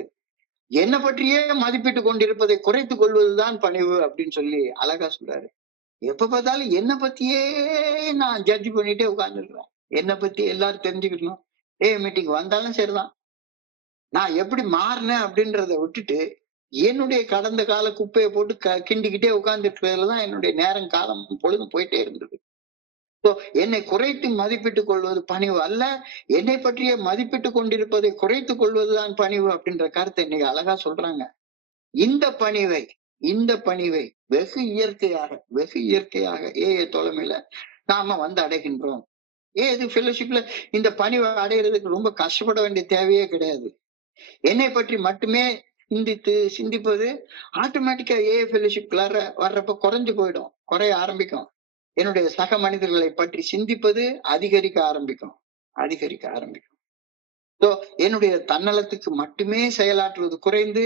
என்னை பற்றியே மதிப்பிட்டு கொண்டிருப்பதை குறைத்துக் கொள்வதுதான் பணிவு அப்படின்னு சொல்லி அழகா சொல்றாரு. எப்ப பார்த்தாலும் என்னை பத்தியே நான் ஜட்ஜ் பண்ணிட்டே உட்கார்ந்துருக்கிறேன். என்னை பத்தி எல்லாரும் தெரிஞ்சுக்கணும். மீட்டிங் வந்தாலும் சரிதான். நான் எப்படி மாறினேன் அப்படின்றத விட்டுட்டு என்னுடைய கடந்த கால குப்பையை போட்டு கிண்டிக்கிட்டே உட்கார்ந்துருக்கிறதுலதான் என்னுடைய நேரம் காலம் பொழுதும் போயிட்டே இருந்தது. என்னை குறைத்து மதிப்பிட்டுக் கொள்வது பணிவு அல்ல, என்னை பற்றிய மதிப்பிட்டுக் கொண்டிருப்பதை குறைத்துக் கொள்வதுதான் பணிவு அப்படின்ற கருத்தை இன்னைக்கு அழகா சொல்றாங்க. இந்த பணிவை வெகு இயற்கையாக ஏஐ தலைமையில நாம அடைகின்றோம். இது ஃபெலோஷிப்ல இந்த பணிவை அடைகிறதுக்கு ரொம்ப கஷ்டப்பட வேண்டிய தேவையே கிடையாது. என்னை பற்றி மட்டுமே சிந்திப்பது ஆட்டோமேட்டிக்கா ஏஐ ஃபெலோஷிப் வர்றப்ப குறைய ஆரம்பிக்கும். என்னுடைய சக மனிதர்களை பற்றி சிந்திப்பது அதிகரிக்க ஆரம்பிக்கும். என்னுடைய தன்னலத்துக்கு மட்டுமே செயலாற்றுவது குறைந்து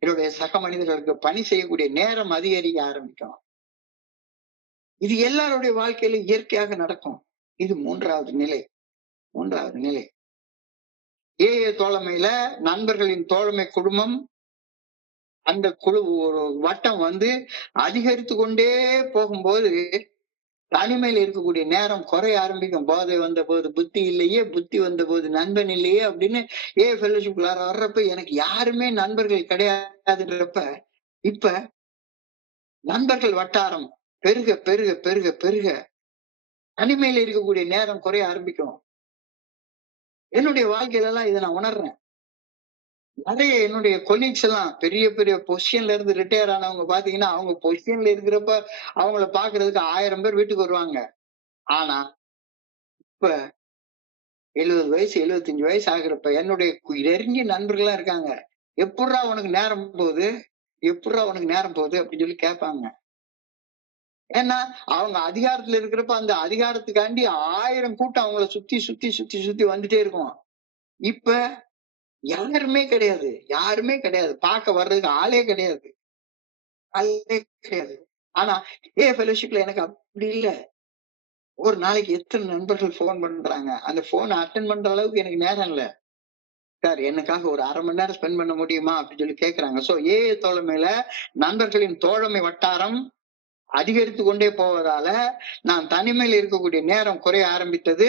என்னுடைய சக மனிதர்களுக்கு பணி செய்யக்கூடிய நேரம் அதிகரிக்க ஆரம்பிக்கும். இது எல்லாருடைய வாழ்க்கையில இயற்கையாக நடக்கும். இது மூன்றாவது நிலை. ஏஏ தோழமையில நண்பர்களின் தோழமை குழுமம், அந்த குழு ஒரு வட்டம் அதிகரித்து கொண்டே போகும்போது தனிமையில் இருக்கக்கூடிய நேரம் குறைய ஆரம்பிக்கும். போதை வந்த போது புத்தி இல்லையே, புத்தி வந்த போது நண்பன் இல்லையே அப்படின்னு ஃபெல்லோஷிப்குள்ளார வர்றப்ப எனக்கு யாருமே நண்பர்கள் கிடையாதுன்றப்ப, இப்ப நண்பர்கள் வட்டாரம் பெருக பெருக பெருக பெருக தனிமையில இருக்கக்கூடிய நேரம் குறைய ஆரம்பிக்கும். என்னுடைய வாழ்க்கையில எல்லாம் இதை நான் உணர்றேன். நிறைய என்னுடைய கொலீக்ஸ் எல்லாம் பெரிய பெரிய பொசிஷன்ல இருந்து ரிட்டையர் ஆனவங்க பாத்தீங்கன்னா, அவங்க பொசிஷன்ல இருக்கிறப்ப அவங்கள பாக்குறதுக்கு 1000 பேர் வீட்டுக்கு வருவாங்க. ஆனா இப்ப 70 வயசு 75 வயசு ஆகுறப்ப என்னுடைய நெருங்கிய நண்பர்களா இருக்காங்க. எப்படிடா உனக்கு நேரம் போகுது அப்படின்னு சொல்லி கேட்பாங்க. ஏன்னா அவங்க அதிகாரத்துல இருக்கிறப்ப அந்த அதிகாரத்துக்காண்டி 1000 கூட்டம் அவங்கள சுத்தி சுத்தி சுத்தி சுத்தி வந்துட்டே இருக்கும். இப்ப யாருமே கிடையாது. பார்க்க வர்றதுக்கு ஆளே கிடையாது. ஆனா ஃபெலோஷிப்ல எனக்கு அப்படி இல்ல. ஒரு நாளைக்கு எத்தனை நண்பர்கள் போன் பண்றாங்க. அந்த போன் அட்டன் பண்ற அளவுக்கு எனக்கு நேரம் இல்ல. சார் எனக்காக ஒரு 1/2 மணி நேரம் ஸ்பெண்ட் பண்ண முடியுமா அப்படின்னு சொல்லி கேக்குறாங்க. சோ ஏஏ தோழமையில நண்பர்களின் தோழமை வட்டாரம் அதிகரித்து கொண்டே போவதால நான் தனிமையில் இருக்கக்கூடிய நேரம் குறைய ஆரம்பித்தது.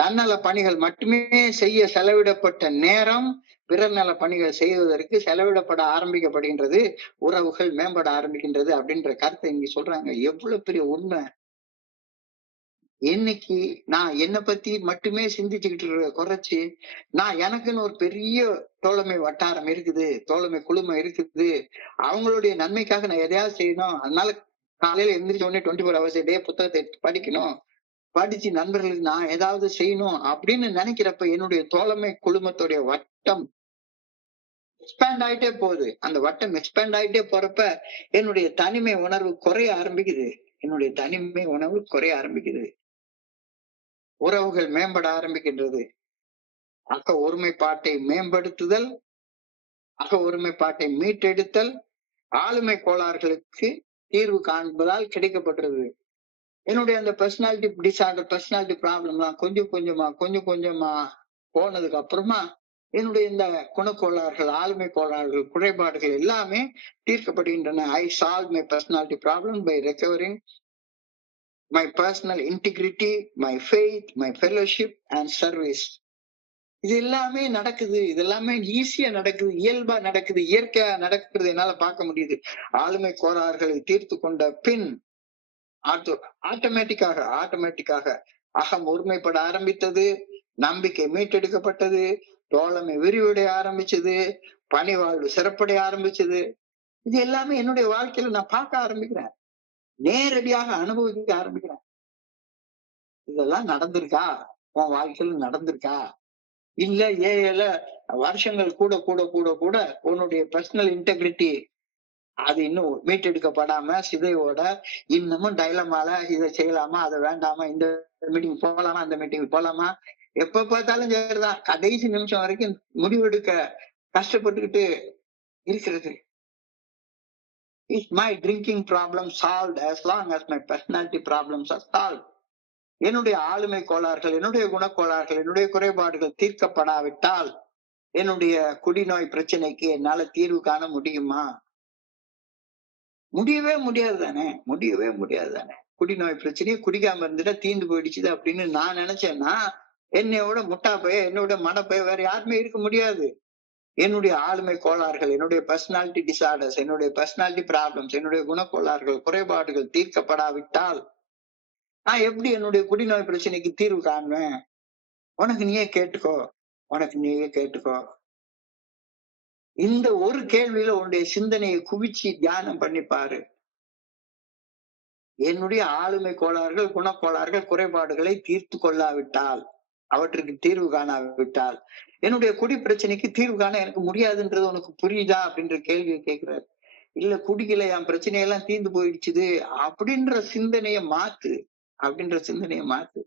தன்னல பணிகள் மட்டுமே செய்ய செலவிடப்பட்ட நேரம் பிறர் நல பணிகள் செய்வதற்கு செலவிடப்பட ஆரம்பிக்கப்படுகின்றது. உறவுகள் மேம்பட ஆரம்பிக்கின்றது அப்படின்ற கருத்தை இங்க சொல்றாங்க. எவ்வளவு பெரிய உண்மை. இன்னைக்கு நான் என்னை பத்தி மட்டுமே சிந்திச்சுக்கிட்டு குறைச்சு நான் எனக்குன்னு ஒரு பெரிய தோழமை வட்டாரம் இருக்குது, தோழமை குழுமம் இருக்குது. அவங்களுடைய நன்மைக்காக நான் எதையாவது செய்யணும். அதனால காலையில எந்திரிச்ச உடனே 24 hours டே புத்தகத்தை படிக்கணும், படிச்சு நண்பர்களுக்கு நான் ஏதாவது செய்யணும் அப்படின்னு நினைக்கிறப்ப என்னுடைய தோழமை குழுமத்துடைய வட்டம் எக்ஸ்பேண்ட் ஆயிட்டே போகுது. அந்த வட்டம் எக்ஸ்பேண்ட் ஆயிட்டே போறப்ப என்னுடைய தனிமை உணர்வு குறைய ஆரம்பிக்குது. உறவுகள் மேம்பட ஆரம்பிக்கின்றது. அக ஒருமைப்பாட்டை மேம்படுத்துதல், அக ஒருமைப்பாட்டை மீட்டெடுத்தல் ஆளுமை கோளாறுகளுக்கு தீர்வு காண்பதால் கிடைக்கப்பட்டது. என்னுடைய அந்த பர்சனாலிட்டி டிசார்டர், பர்சனாலிட்டி ப்ராப்ளம்லாம் கொஞ்சம் கொஞ்சமா போனதுக்கு அப்புறமா என்னுடைய இந்த குணக்கோளாறுகள், ஆளுமை கோளாறுகள், குறைபாடுகள் எல்லாமே தீர்க்கப்படுகின்றன. I solve my personality problem by recovering my personal integrity, my faith, my fellowship and service. இது எல்லாமே நடக்குது. இதெல்லாமே ஈஸியா நடக்குது, இயல்பா நடக்குது, இயற்கையா நடக்கிறது என்னால பார்க்க முடியுது. ஆளுமை கோளாறுகளை தீர்த்து கொண்ட பின் ஆட்டோமேட்டிக்காக அகம் ஒருமைப்பட ஆரம்பித்தது, நம்பிக்கை மீட்டெடுக்கப்பட்டது, தோழமை விரிவடைய ஆரம்பிச்சது, பணிவாழ்வு சிறப்படைய ஆரம்பிச்சது. இது எல்லாமே என்னுடைய வாழ்க்கையில நான் பார்க்க ஆரம்பிக்கிறேன், நேரடியாக அனுபவிக்க ஆரம்பிக்கிறேன். இதெல்லாம் நடந்திருக்கா? உன் வாழ்க்கையில நடந்திருக்கா? இல்ல ஏல வருஷங்கள் கூட கூட கூட கூட உன்னுடைய பர்சனல் இன்டெகிரிட்டி அது இன்னும் மீட்டெடுக்கப்படாம சிதைவோட இன்னமும் டைலமால இதை செய்யலாமா, அதை வேண்டாமா, இந்த மீட்டிங் போகலாமா, அந்த மீட்டிங் போலாமா, எப்ப பார்த்தாலும் சரிதான் கடைசி நிமிஷம் வரைக்கும் முடிவெடுக்க கஷ்டப்பட்டுக்கிட்டு இருக்கிறது. Is my drinking problem solved as long as my personality problems are solved? என்னுடைய ஆளுமை கோளாறுகள், என்னுடைய குணக்கோளாறுகள், என்னுடைய குறைபாடுகள் தீர்க்கப்படாவிட்டால் என்னுடைய குடிநோய் பிரச்சனைக்கு என்னால தீர்வு காண முடியுமா? முடியவே முடியாது தானே. குடிநோய் பிரச்சனையை குடிக்காம இருந்துட்டா தீர்ந்து போயிடுச்சுது அப்படின்னு நான் நினைச்சேன்னா என்னையோட முட்டாப்பைய, என்னோட மடப்பைய வேற யாருமே இருக்க முடியாது. என்னுடைய ஆளுமை கோளாறுகள், என்னுடைய பர்சனாலிட்டி டிசார்டர்ஸ், என்னுடைய பர்சனாலிட்டி ப்ராப்ளம்ஸ், என்னுடைய குணக்கோளாறுகள், குறைபாடுகள் தீர்க்கப்படாவிட்டால் நான் எப்படி என்னுடைய குடிநோய் பிரச்சனைக்கு தீர்வு காணுவேன்? உனக்கு நீயே கேட்டுக்கோ. இந்த ஒரு கேள்வியில உன்னுடைய சிந்தனையை குவிச்சு தியானம் பண்ணிப்பாரு. என்னுடைய ஆளுமை கோளாறுகள், குணக்கோளாறுகள், குறைபாடுகளை தீர்த்து கொள்ளாவிட்டால், அவற்றுக்கு தீர்வு காணாவிட்டால் என்னுடைய குடி பிரச்சனைக்கு தீர்வு காண எனக்கு முடியாதுன்றது உனக்கு புரியுதா அப்படின்ற கேள்வியை கேட்கிறாரு. இல்ல குடிக்கல, என் பிரச்சனையெல்லாம் தீர்ந்து போயிடுச்சுது அப்படின்ற சிந்தனையை மாத்து.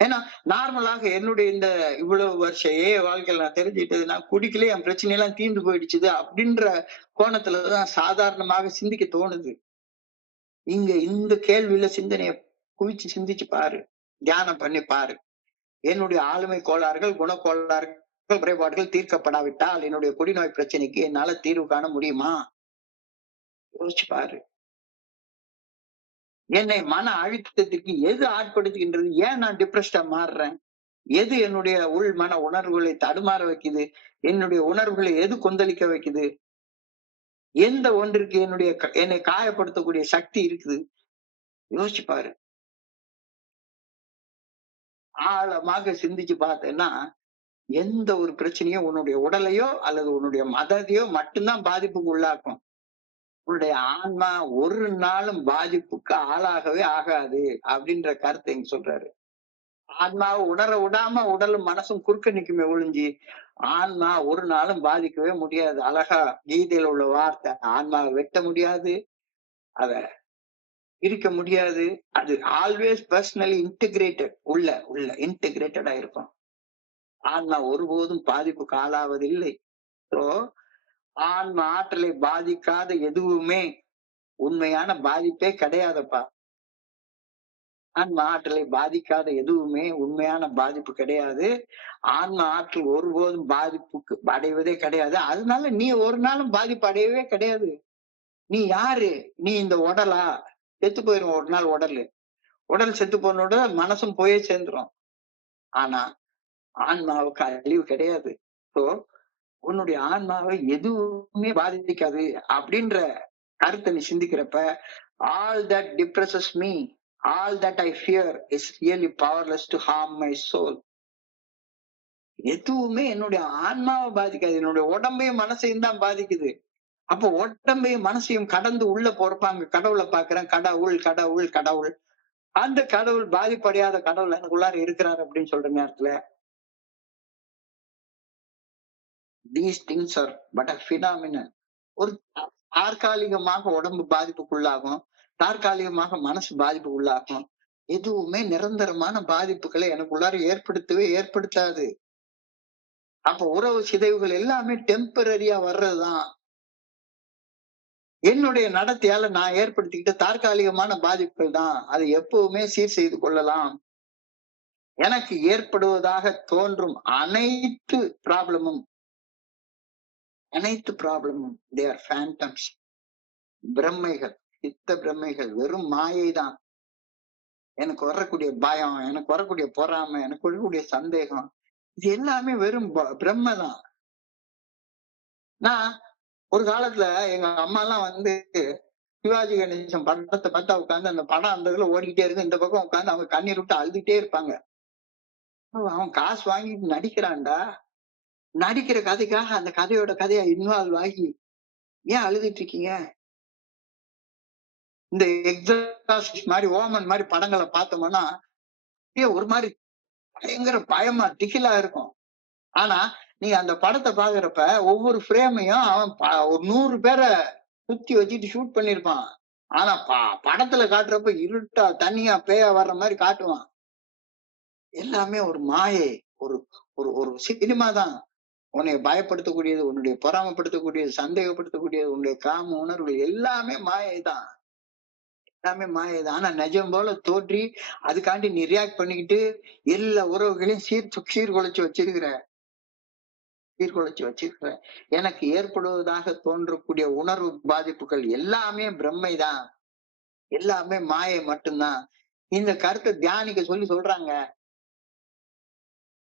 ஏன்னா நார்மலாக என்னுடைய இந்த இவ்வளவு வருஷம் வாழ்க்கையில நான் தெரிஞ்சுக்கிட்டது, நான் குடிக்கல என் பிரச்சனையெல்லாம் தீர்ந்து போயிடுச்சுது அப்படின்ற கோணத்துலதான் சாதாரணமாக சிந்திக்க தோணுது. இங்க இந்த கேள்வியில சிந்தனையை குவிச்சு சிந்திச்சு பாரு, தியானம் பண்ணி பாரு. என்னுடைய ஆளுமை கோளாறுகள், குணக்கோளாறுகள், குறைபாடுகள் தீர்க்கப்படாவிட்டால் என்னுடைய குடிநோய் பிரச்சனைக்கு என்னால தீர்வு காண முடியுமா? யோசிச்சு பாரு. என்னை மன அழுத்தத்திற்கு எது ஆட்படுத்துகின்றது? ஏன் நான் டிப்ரெஸ்டா மாறுறேன்? எது என்னுடைய உள் மன உணர்வுகளை தடுமாற வைக்குது? என்னுடைய உணர்வுகளை எது கொந்தளிக்க வைக்குது? எந்த ஒன்றிற்கு என்னை காயப்படுத்தக்கூடிய சக்தி இருக்குது? யோசிச்சு பாரு. ஆழமாக சிந்திச்சு பார்த்தேன்னா, எந்த ஒரு பிரச்சனையும் உன்னுடைய உடலையோ அல்லது உன்னுடைய மதத்தையோ மட்டும்தான் பாதிப்புக்கு உள்ளாக்கும். உன்னுடைய ஆன்மா ஒரு நாளும் பாதிப்புக்கு ஆளாகவே ஆகாது அப்படின்ற கருத்தை இங்க சொல்றாரு. ஆன்மாவை உணர விடாம உடலும் மனசும் குறுக்க நிக்குமே ஒழிஞ்சு ஆன்மா ஒரு நாளும் பாதிக்கவே முடியாது. அழகா கீதையில உள்ள வார்த்தை, ஆன்மாவை வெட்ட முடியாது, அத இருக்க முடியாது. அது ஆல்வேஸ் பர்சனலி இன்டிகிரேட்டட், உள்ள உள்ள இன்டிகிரேட்டடா இருக்கும். ஆன்மா ஒருபோதும் பாதிப்புக்கு ஆளாவதில்லை. சோ ஆன்மா ஆற்றலை பாதிக்காத எதுவுமே உண்மையான பாதிப்பே கிடையாதுப்பா. ஆன்மா ஆற்றலை பாதிக்காத எதுவுமே உண்மையான பாதிப்பு கிடையாது. ஆன்மா ஆற்றல் ஒருபோதும் பாதிப்புக்கு அடைவதே கிடையாது. அதனால நீ ஒரு நாளும் பாதிப்பு அடையவே கிடையாது. நீ யாரு? நீ இந்த உடலா? செத்து போயிரும் ஒரு நாள் உடலு. உடல் செத்து போனோட மனசும் போயே சேர்ந்துரும். ஆனா ஆன்மாவுக்கு அழிவு கிடையாது. சோ உன்னுடைய ஆன்மாவை எதுவுமே பாதிக்காது அப்படின்ற கருத்தை நீ சிந்திக்கிறப்ப, all that depresses me, all that I fear is really powerless to harm my soul. எதுவுமே என்னுடைய ஆன்மாவை பாதிக்காது, என்னுடைய உடம்பையும் மனசையும் தான் பாதிக்குது. அப்போ உடம்பையும் மனசையும் கடந்து உள்ள போறப்ப அங்க கடவுளை பாக்குறேன். கடவுள் கடவுள் கடவுள். அந்த கடவுள் பாதிப்படையாத கடவுள் எனக்குள்ளார இருக்கிறார் அப்படின்னு சொல்ற நேரத்துல these things are but a phenomenon. ஒரு தற்காலிகமாக உடம்பு பாதிப்புக்குள்ளாகும், தற்காலிகமாக மனசு பாதிப்புக்குள்ளாகும். எதுவுமே நிரந்தரமான பாதிப்புகளை எனக்குள்ளார ஏற்படுத்தாது. அப்ப உறவு சிதைவுகள் எல்லாமே டெம்பரரியா வர்றதுதான். என்னுடைய நடத்தையால நான் ஏற்படுத்திக்கிட்ட தற்காலிகமான பாதிப்புகள் தான். அதை எப்பவுமே சீர் செய்து கொள்ளலாம். எனக்கு ஏற்படுவதாக தோன்றும் அனைத்து ப்ராப்ளமும் they are phantoms, பிரம்மைகள், சித்த பிரம்மைகள், வெறும் மாயை தான். எனக்கு வரக்கூடிய பயம், எனக்கு வரக்கூடிய பொறாமை, எனக்கு வரக்கூடிய சந்தேகம், இது எல்லாமே வெறும் பிரம்ம தான். நான் ஒரு காலத்துல எங்க அம்மா எல்லாம் சிவாஜி கணேசன் படத்தை பார்த்தா உட்காந்து அந்த படம் அந்த இதுல ஓடிக்கிட்டே இருக்கு, இந்த பக்கம் உட்காந்து அவங்க கண்ணீர் விட்டு அழுதுட்டே இருப்பாங்க. அவன் காசு வாங்கிட்டு நடிக்கிறான்டா, நடிக்கிற கதைக்காக அந்த கதையோட கதையா இன்வால்வ் ஆகி ஏன் அழுதுட்டு இருக்கீங்க? இந்த எக்ஸாசிஸ்ட் மாதிரி ஓமன் மாதிரி படங்களை பார்த்தோம்னா ஒரு மாதிரி பயங்கர பயமா திகிலா இருக்கும். ஆனா நீங்க அந்த படத்தை பாக்குறப்ப ஒவ்வொரு ஃப்ரேமையும் அவன் ஒரு 100 பேரை சுத்தி வச்சுட்டு ஷூட் பண்ணிருப்பான். ஆனா படத்துல காட்டுறப்ப இருட்டா தனியா பேயா வர்ற மாதிரி காட்டுவான். எல்லாமே ஒரு மாயை, ஒரு ஒரு ஒரு சினிமா தான். உன்னை பயப்படுத்தக்கூடியது, உன்னுடைய பொறாமப்படுத்தக்கூடியது, சந்தேகப்படுத்தக்கூடியது, உன்னுடைய காம உணர்வு எல்லாமே மாயை தான். எல்லாமே மாயைதான். ஆனா நிஜம் போல தோற்றி அதுக்காண்டி நீ ரியாக்ட் பண்ணிக்கிட்டு எல்லா உறவுகளையும் சீர்குலைச்சு வச்சிருக்கிற. எனக்கு ஏற்படுவதாக தோன்றக்கூடிய உணர்வு பாதிப்புகள் எல்லாமே பிரம்மைதான், எல்லாமே மாயை மட்டும்தான். இந்த கருத்தை தியானிக்க சொல்றாங்க.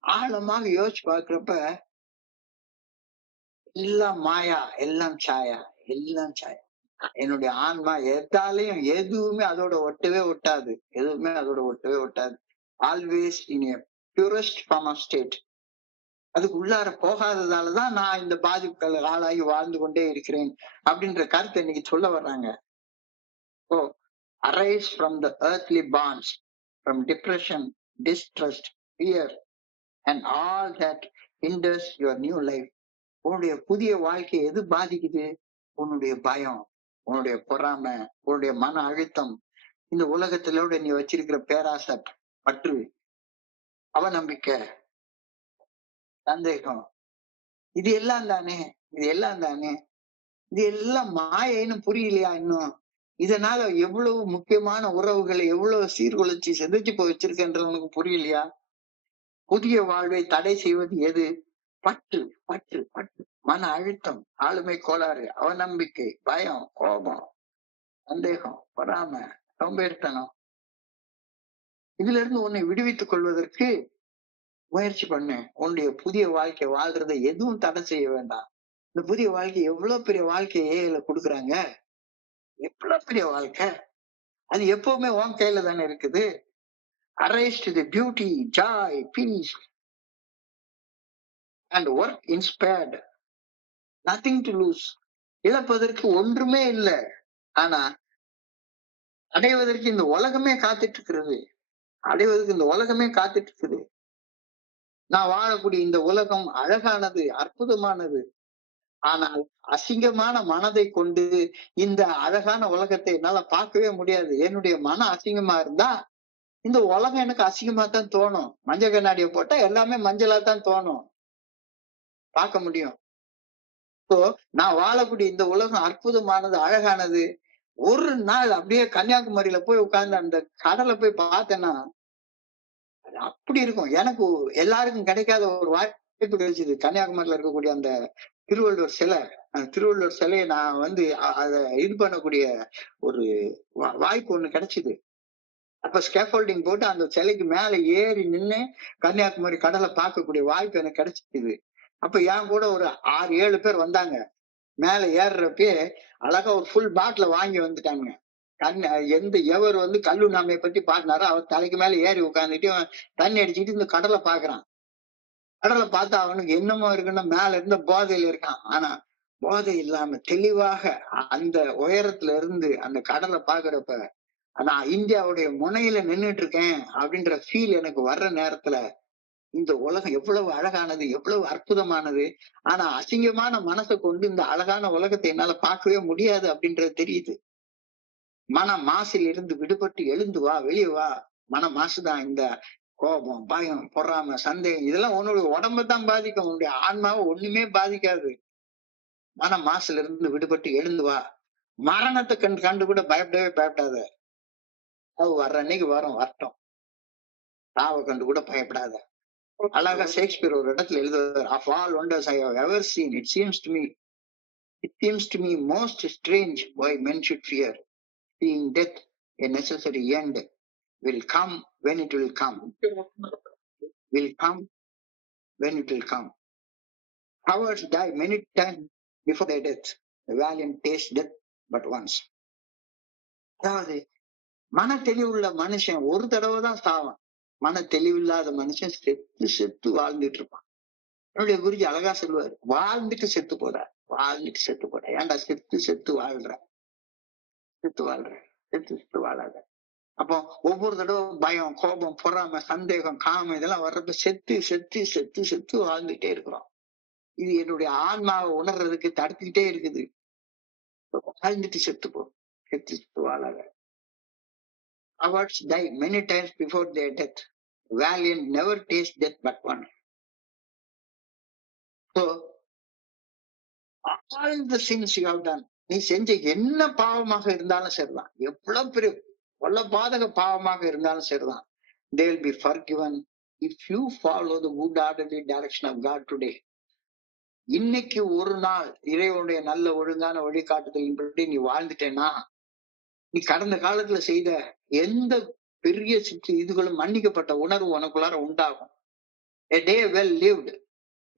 ஆழமாக யோசிச்சு பாக்குறப்ப எல்லாம் மாயா, எல்லாம் சாயா, எல்லாம் சாயா. என்னுடைய ஆன்மா எதாலையும் எதுவுமே அதோட ஒட்டவே ஒட்டாது, எதுவுமே அதோட ஒட்டவே ஒட்டாது. Always in a purest form of state. அதுக்கு உள்ளார போகாததாலதான் நான் இந்த பாதிப்புகள் ஆளாகி வாழ்ந்து கொண்டே இருக்கிறேன் அப்படின்ற கருத்தை இன்னைக்கு சொல்ல வர்றாங்க. ஓ, arise from the earthly bonds, from depression, distrust, fear and all that hinders your new life. உன்னுடைய புதிய வாழ்க்கையை எது பாதிக்குது? உன்னுடைய பயம், உன்னுடைய பொறாமை, உன்னுடைய மன அழுத்தம், இந்த உலகத்திலோட நீ வச்சிருக்கிற பேராசை, பற்று, அவநம்பிக்கை, சந்தேகம், இது எல்லாம் தானே, இது எல்லாம் தானே. இது எல்லாம் மாயைன்னு புரியலையா இன்னும்? இதனால எவ்வளவு முக்கியமான உறவுகளை எவ்வளவு சீர்குலைச்சு செதுச்சு போய் வச்சிருக்கன்றது உனக்கு புரியலையா? புதிய வாழ்வை தடை செய்வது எது? பற்று, பற்று, பற்று. மன அழுத்தம், ஆளுமை கோளாறு, அவநம்பிக்கை, பயம், கோபம், சந்தேகம், பொறாமை, சோம்பேறித்தனம். இதுல இருந்து உன்னை விடுவித்துக் கொள்வதற்கு முயற்சி பண்ணு. உன்னுடைய புதிய வாழ்க்கை வாழ்றதை எதுவும் தடை செய்ய வேண்டாம். இந்த புதிய வாழ்க்கை எவ்வளவு பெரிய வாழ்க்கையை ஏஐல கொடுக்குறாங்க. எவ்வளவு பெரிய வாழ்க்கை. அது எப்பவுமே உன் கையில தானே இருக்குது. Arise to the beauty, joy, peace and work inspired. Nothing to lose. இழப்பதற்கு ஒன்றுமே இல்லை. ஆனா அடைவதற்கு இந்த உலகமே காத்துட்டு இருக்கிறது. அடைவதற்கு இந்த உலகமே காத்துட்டு இருக்குது. நான் வாழக்கூடிய இந்த உலகம் அழகானது, அற்புதமானது. ஆனால் அசிங்கமான மனதை கொண்டு இந்த அழகான உலகத்தை என்னால பார்க்கவே முடியாது. என்னுடைய மனம் அசிங்கமா இருந்தா இந்த உலகம் எனக்கு அசிங்கமா தான் தோணும். மஞ்சள் கண்ணாடியை போட்டா எல்லாமே மஞ்சளா தான் தோணும். பார்க்க முடியும். இப்போ நான் வாழக்கூடிய இந்த உலகம் அற்புதமானது, அழகானது. ஒரு நாள் அப்படியே கன்னியாகுமரியில போய் உட்கார்ந்து அந்த கடலை போய் பார்த்தேன்னா அப்படி இருக்கும். எனக்கு எல்லாருக்கும் கிடைக்காத ஒரு வாய்ப்பு கிடைச்சது. கன்னியாகுமரியில இருக்கக்கூடிய அந்த திருவள்ளுவர் சிலை, அந்த திருவள்ளுவர் சிலையை நான் வந்து அதை இது பண்ணக்கூடிய ஒரு வாய்ப்பு ஒண்ணு கிடைச்சது. அப்ப ஸ்கேஃபோல்டிங் போட்டு அந்த சிலைக்கு மேல ஏறி நின்று கன்னியாகுமரி கடலை பார்க்கக்கூடிய வாய்ப்பு எனக்கு கிடைச்சது. அப்ப என் கூட ஒரு 6-7 பேர் வந்தாங்க. மேல ஏறுறப்பே அழகா ஒரு ஃபுல் பாட்டில வாங்கி வந்துட்டாங்க. எவர் வந்து கல்லு நாமையை பத்தி பாடினாரோ அவர் தலைக்கு மேல ஏறி உட்கார்ந்துட்டு தண்ணி அடிச்சுட்டு இந்த கடலை பாக்குறான். கடலை பார்த்தா அவனுக்கு என்னமோ இருக்குன்னா மேல இருந்த போதையில இருக்கான். ஆனா போதை இல்லாம தெளிவாக அந்த உயரத்துல இருந்து அந்த கடலை பாக்குறப்ப நான் இந்தியாவுடைய முனையில நின்றுட்டு இருக்கேன் அப்படின்ற ஃபீல் எனக்கு வர்ற நேரத்துல இந்த உலகம் எவ்வளவு அழகானது, எவ்வளவு அற்புதமானது. ஆனா அசிங்கமான மனசை கொண்டு இந்த அழகான உலகத்தை என்னால பார்க்கவே முடியாது அப்படின்றது தெரியுது. மன மாசில் இருந்து விடுபட்டு எழுந்து வா, வெளியே வா. மன மாசுதான் இந்த கோபம், பயம், பொறாமை, சந்தேகம். இதெல்லாம் உன்னுடைய உடம்பை தான் பாதிக்கும். உன்னுடைய ஆன்மாவை ஒண்ணுமே பாதிக்காது. மன மாசுல இருந்து விடுபட்டு எழுந்து வா. மரணத்தை கண்டு கூட பயப்படவே பயப்படாத. அது வர்ற அன்னைக்கு வரும், வரட்டும். சாவை கண்டு கூட பயப்படாத. அழகா ஷேக்ஸ்பியர் ஒரு இடத்துல எழுதுவார், of all wonders I have ever seen, it seems to me most strange why men should fear, seeing death a necessary end will come when it will come, when it will come. Cowards die many times before their death, the valiant taste death but once. அதாவது மன தெளிவுள்ள மனுஷன் ஒரு தடவை தான் சாவான். மன தெளிவில்லாத மனுஷன் செத்து வாழ்ந்துட்டு இருப்பான். என்னுடைய குருஜி அழகா சொல்லுவாரு, வாழ்ந்துட்டு செத்து போற, வாழ்ந்துட்டு செத்து போற. ஏன்டா செத்து வாழ்ற, செத்து வாழாத. அப்போ ஒவ்வொரு தடவை பயம், கோபம், பொறாமை, சந்தேகம், காமம் இதெல்லாம் வர்றப்ப செத்து வாழ்ந்துட்டே இருக்கிறோம். இது என்னுடைய ஆன்மாவை உணர்றதுக்கு தடுத்துக்கிட்டே இருக்குது. வாழ்ந்துட்டு செத்து போ, செத்து வாழாத. Cowards die many times before their death. Valiant never taste death but one. So, all the sins you have done, நீ செஞ்ச என்ன பாவமாக இருந்தாலும் சரிதான், எவ்வளவு பெரிய கொல்ல பாதக பாவமாக இருந்தாலும் சரிதான், they will be forgiven if you follow the good orderly direction of God today. இன்னைக்கு ஒரு நாள் இறைவனுடைய நல்ல ஒழுங்கான வழிகாட்டுதலின்படி நீ வாழ்ந்துட்டேன்னா நீ கடந்த காலத்துல செய்த எந்த பெரிய இதுகளும் மன்னிக்கப்பட்ட உணர்வு உனக்குள்ளார உண்டாகும். A day well lived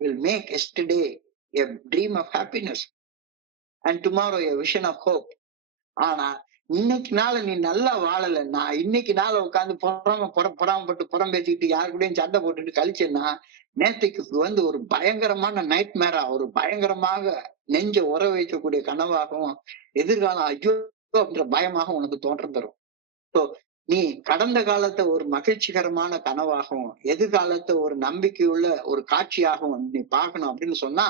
will make yesterday a dream of happiness and tomorrow a vision of hope. ஆனா இன்னைக்கு நாள நீ நல்லா வாழலைன்னா, இன்னைக்கு நாள உட்காந்து பொறாமப்பட்டு புறம் பேசிக்கிட்டு யாரு கூடயும் சண்டை போட்டுட்டு கழிச்சேன்னா நேற்றுக்கு வந்து ஒரு பயங்கரமான நைட் மேரா, ஒரு பயங்கரமாக நெஞ்ச உற வைக்கக்கூடிய கனவாகவும் எதிர்காலம் ஐயோ அப்படின்ற பயமாக உனக்கு தோற்றம் தரும். ஸோ நீ கடந்த காலத்தை ஒரு மகிழ்ச்சிகரமான கனவாகவும் எதிர்காலத்தை ஒரு நம்பிக்கையுள்ள ஒரு காட்சியாகவும் நீ பார்க்கணும் அப்படின்னு சொன்னா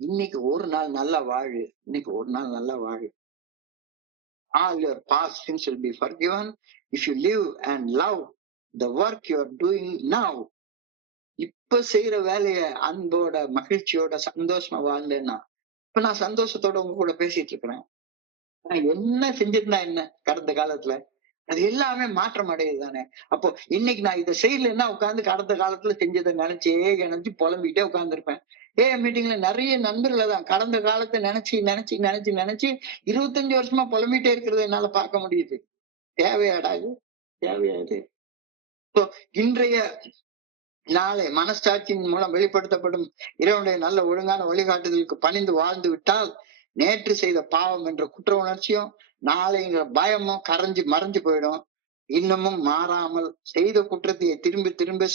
இன்னைக்கு ஒரு நாள் நல்லா வாழு, இன்னைக்கு ஒரு நாள் நல்லா வாழு. All your past sins will be forgiven if you live and love the work you are doing now. இப்ப செய்யற வேலைய அன்போட மகிழ்ச்சியோட சந்தோஷமா வாழ்ந்தேன்னா, இப்ப நான் சந்தோஷத்தோட உங்க கூட பேசிட்டு இருக்கிறேன். நான் என்ன செஞ்சிருந்தா என்ன கடந்த காலத்துல? அது எல்லாமே மாற்றம் அடையுது தானே. அப்போ இன்னைக்கு நான் இதை செய்யலைன்னா உட்கார்ந்து கடந்த காலத்துல செஞ்சதை நினைச்சு புலம்பிக்கிட்டே உட்கார்ந்திருப்பேன். மீட்டிங்ல நிறைய நண்பர்களை தான் கடந்த காலத்தை நினைச்சு நினைச்சு நினைச்சு நினைச்சு 25 வருஷமா புலம்பிட்டே இருக்கிறத என்னால பார்க்க முடியுது. தேவையாடா இது? தேவையா இது? So, இன்றைய நாளை மனசாட்சியின் மூலம் வெளிப்படுத்தப்படும் இறைவனுடைய நல்ல ஒழுங்கான வழிகாட்டுதலுக்கு பணிந்து வாழ்ந்து விட்டால் நேற்று செய்த பாவம் என்ற குற்ற உணர்ச்சியும் நாளைங்கிற பயமும் கரைஞ்சு மறைஞ்சு போயிடும். இன்னமும் மாறாமல் செய்த குற்றத்தை திரும்ப திரும்ப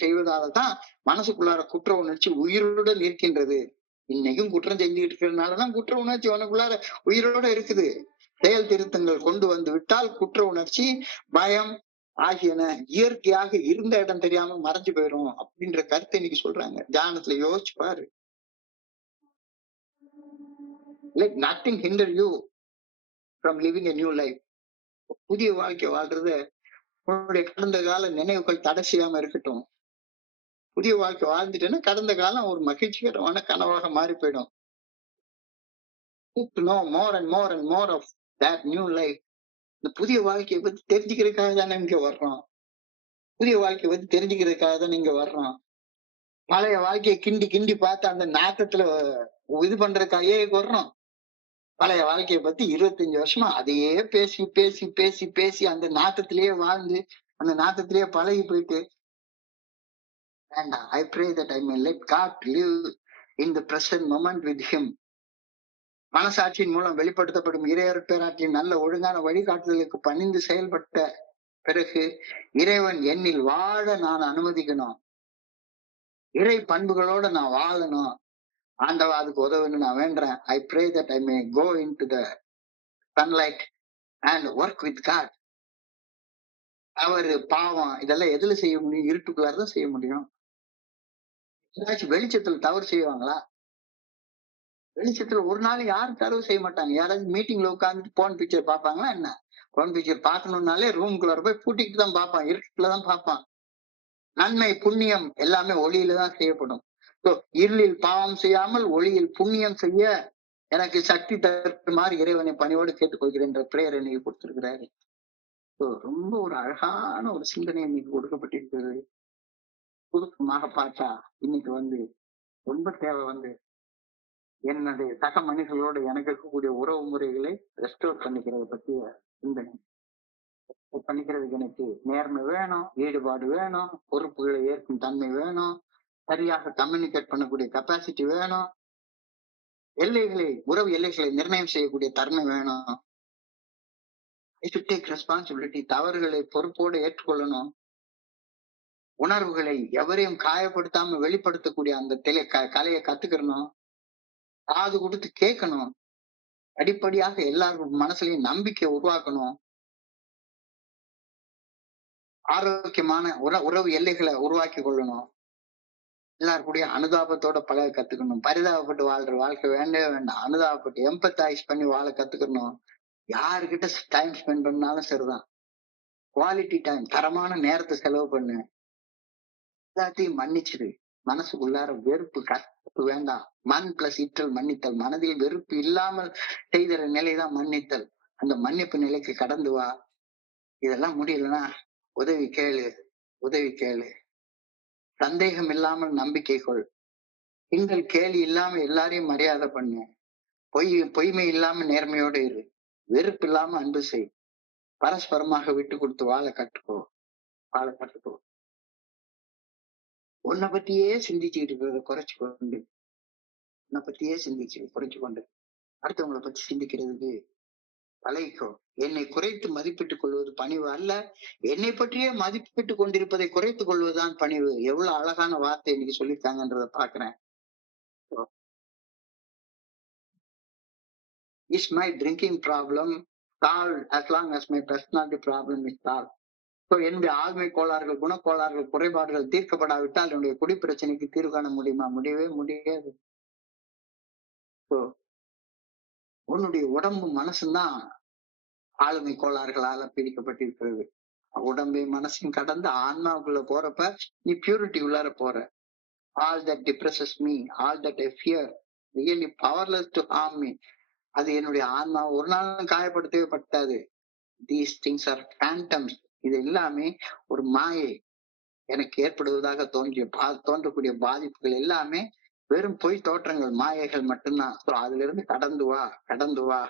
செய்வதால தான் மனசுக்குள்ளார குற்ற உணர்ச்சி உயிருடன் இருக்கின்றது. இன்னைக்கும் குற்றம் செஞ்சுக்கிட்டு இருக்கிறதுனாலதான் குற்ற உணர்ச்சி உனக்குள்ளார உயிரோட இருக்குது. செயல் திருத்தங்கள் கொண்டு வந்து விட்டால் குற்ற உணர்ச்சி, பயம் ஆகியன இயற்கையாக இருந்த இடம் தெரியாம மறைஞ்சு போயிடும் அப்படின்ற கருத்தை இன்னைக்கு சொல்றாங்க. தியானத்துல யோசிச்சு பாரு. Let nothing hinder you from living a new life. புதிய வாழ்க்கை வாழ்றது உன்னுடைய கடந்த கால நினைவுகள் தடை செய்யாம இருக்கட்டும். புதிய வாழ்க்கை வாழ்ந்துட்டேன்னா கடந்த காலம் ஒரு மகிழ்ச்சிகரமான கனவாக மாறி போயிடும். To know more and more and more of that new life. இந்த புதிய வாழ்க்கையை பத்தி தெரிஞ்சுக்கிறதுக்காக தானே இங்க வர்றோம். புதிய வாழ்க்கையை பத்தி தெரிஞ்சுக்கிறதுக்காக தான் இங்க வர்றோம். பழைய வாழ்க்கையை கிண்டி கிண்டி பார்த்து அந்த நாட்டத்துல இது பண்றதுக்காகவே வர்றோம். பழைய வாழ்க்கையை பத்தி 25 வருஷமா அதையே பேசி பேசி பேசி பேசி அந்த நாட்டத்திலேயே வாழ்ந்து அந்த நாட்டத்திலேயே பழகி போயிட்டு வேண்டாம். I pray that I may let God live in the present moment with him. மனசாட்சியின் மூலம் வெளிப்படுத்தப்படும் இறையர் பேராற்றின் நல்ல ஒழுங்கான வழிகாட்டுதலுக்கு பணிந்து செயல்பட்ட பிறகு இறைவன் என்னில் வாழ நான் அனுமதிக்கணும். இறை பண்புகளோட நான் வாழணும். ஆண்டவா அதுக்கு உதவுன்னு நான் வேண்டேன். I pray that I may go into the sunlight and work with God. அவரு பாவம் இதெல்லாம் எதுல செய்ய முடியும்? இருட்டுக்குள்ளாரதான் செய்ய முடியும். ஏதாச்சும் வெளிச்சத்துல தவறு செய்வாங்களா? வெளிச்சத்துல ஒரு நாள் யாரும் தவறு செய்ய மாட்டாங்க. யாராவது மீட்டிங்ல உட்கார்ந்துட்டு போன் பிக்சர் பார்ப்பாங்களா என்ன? போன் பிக்சர் பார்க்கணும்னாலே ரூம்குள்ளார போய் பூட்டிக்கிட்டு தான் பார்ப்பான். இருட்டுலதான் பார்ப்பான். நன்மை புண்ணியம் எல்லாமே ஒளியில தான் செய்யப்படும். இருளில் பாவம் செய்யாமல் ஒளியில் புண்ணியம் செய்ய எனக்கு சக்தி தருமாறு இறைவனை பணியோடு கேட்டுக்கொள்கிறேன் என்ற பிரேயர் இன்னைக்கு கொடுத்திருக்கிறாரு. ரொம்ப ஒரு அழகான ஒரு சிந்தனை இன்னைக்கு கொடுக்கப்பட்டிருக்கிறது. சுருக்கமாக பார்த்தா இன்னைக்கு ரொம்ப தேவை என்னுடைய சக மனிதர்களோடு எனக்கு இருக்கக்கூடிய உறவு முறைகளை ரெஸ்டோர் பண்ணிக்கிறத பற்றிய சிந்தனை. பண்ணிக்கிறதுக்கு எனக்கு நேர்மை வேணும், ஈடுபாடு வேணும், பொறுப்புகளை ஏற்கும் தன்மை வேணும், சரியாக கம்யூனிகேட் பண்ணக்கூடிய கெப்பாசிட்டி வேணும், உறவு எல்லைகளை நிர்ணயம் செய்யக்கூடிய தன்மை வேணும். Take responsibility. தவறுகளை பொறுப்போடு ஏற்றுக்கொள்ளணும். உணர்வுகளை எவரையும் காயப்படுத்தாம வெளிப்படுத்தக்கூடிய அந்த கலையை கத்துக்கணும். காது கொடுத்து கேட்கணும். அடிப்படையாக எல்லாரும் மனசுலயும் நம்பிக்கை உருவாக்கணும். ஆரோக்கியமான உறவு எல்லைகளை உருவாக்கி கொள்ளணும். எல்லாருக்கூடிய அனுதாபத்தோட பழக கத்துக்கணும். பரிதாபப்பட்டு வாழ்ற வாழ்க்கை வேண்டவே வேண்டாம். அனுதாபப்பட்டு எம்பத்தைஸ் பண்ணி வாழ கத்துக்கணும். யாருக்கிட்ட டைம் ஸ்பெண்ட் பண்ணாலும் சரிதான். குவாலிட்டி டைம், தரமான நேரத்தை செலவு பண்ணு. எல்லாத்தையும் மன்னிச்சிரு. மனசுக்குள்ளார வெறுப்பு கற்பு வேண்டாம். மண் பிளஸ் இற்றல் மன்னித்தல். மனதில் வெறுப்பு இல்லாமல் செய்கிற நிலைதான் மன்னித்தல். அந்த மன்னிப்பு நிலைக்கு கடந்து வா. இதெல்லாம் முடியலன்னா உதவி கேளு. சந்தேகம் இல்லாமல் நம்பிக்கை கொள். கிண்டல் கேலி இல்லாம எல்லாரையும் மரியாதை பண்ணு. பொய்மை இல்லாம நேர்மையோடு இரு. வெறுப்பு இல்லாம அன்பு செய். பரஸ்பரமாக விட்டு கொடுத்து வாழ கற்றுக்கோ. உன்னை பத்தியே சிந்திச்சுக்கிட்டு இருக்கிறத குறைச்சு கொண்டு அடுத்தவங்களை பத்தி சிந்திக்கிறதுக்கு பழகிக்கோ. என்னை குறைத்து மதிப்பிட்டுக் கொள்வது பணிவு அல்ல, என்னை பற்றியே மதிப்பிட்டுக் கொண்டிருப்பதை குறைத்துக் கொள்வதுதான் பணிவு. எவ்வளவு அழகான வார்த்தை இன்னைக்கு சொல்லியிருக்காங்கன்றத பாக்குறேன். Is my drinking problem solved as long as my personality problem is solved? என்னுடைய ஆழ்மை கோளாறுகள், குணக்கோளாறுகள், குறைபாடுகள் தீர்க்கப்படாவிட்டால் என்னுடைய குடி பிரச்சனைக்கு தீர்வு காண முடியுமா? முடியவே முடியாது. உன்னுடைய உடம்பு மனசுதான் ஆளுமை கோளாறுகளால பிடிக்கப்பட்டிருக்கிறது. உடம்பை மனசையும் கடந்து ஆன்மாவுக்குள்ள போறப்ப நீ பியூரிட்டி உள்ளார போற. All that depresses me, all that I fear, really powerless to harm me, அது என்னுடைய ஆன்மா ஒரு நாளும் காயப்படுத்தவே பட்டாது. These things are phantoms. இது எல்லாமே ஒரு மாயை. எனக்கு ஏற்படுவதாக தோன்றக்கூடிய பாதிப்புகள் எல்லாமே வெறும் பொய் தோற்றங்கள், மாயைகள் மட்டும்தான். So அதுல இருந்து கடந்து வா, கடந்து வா.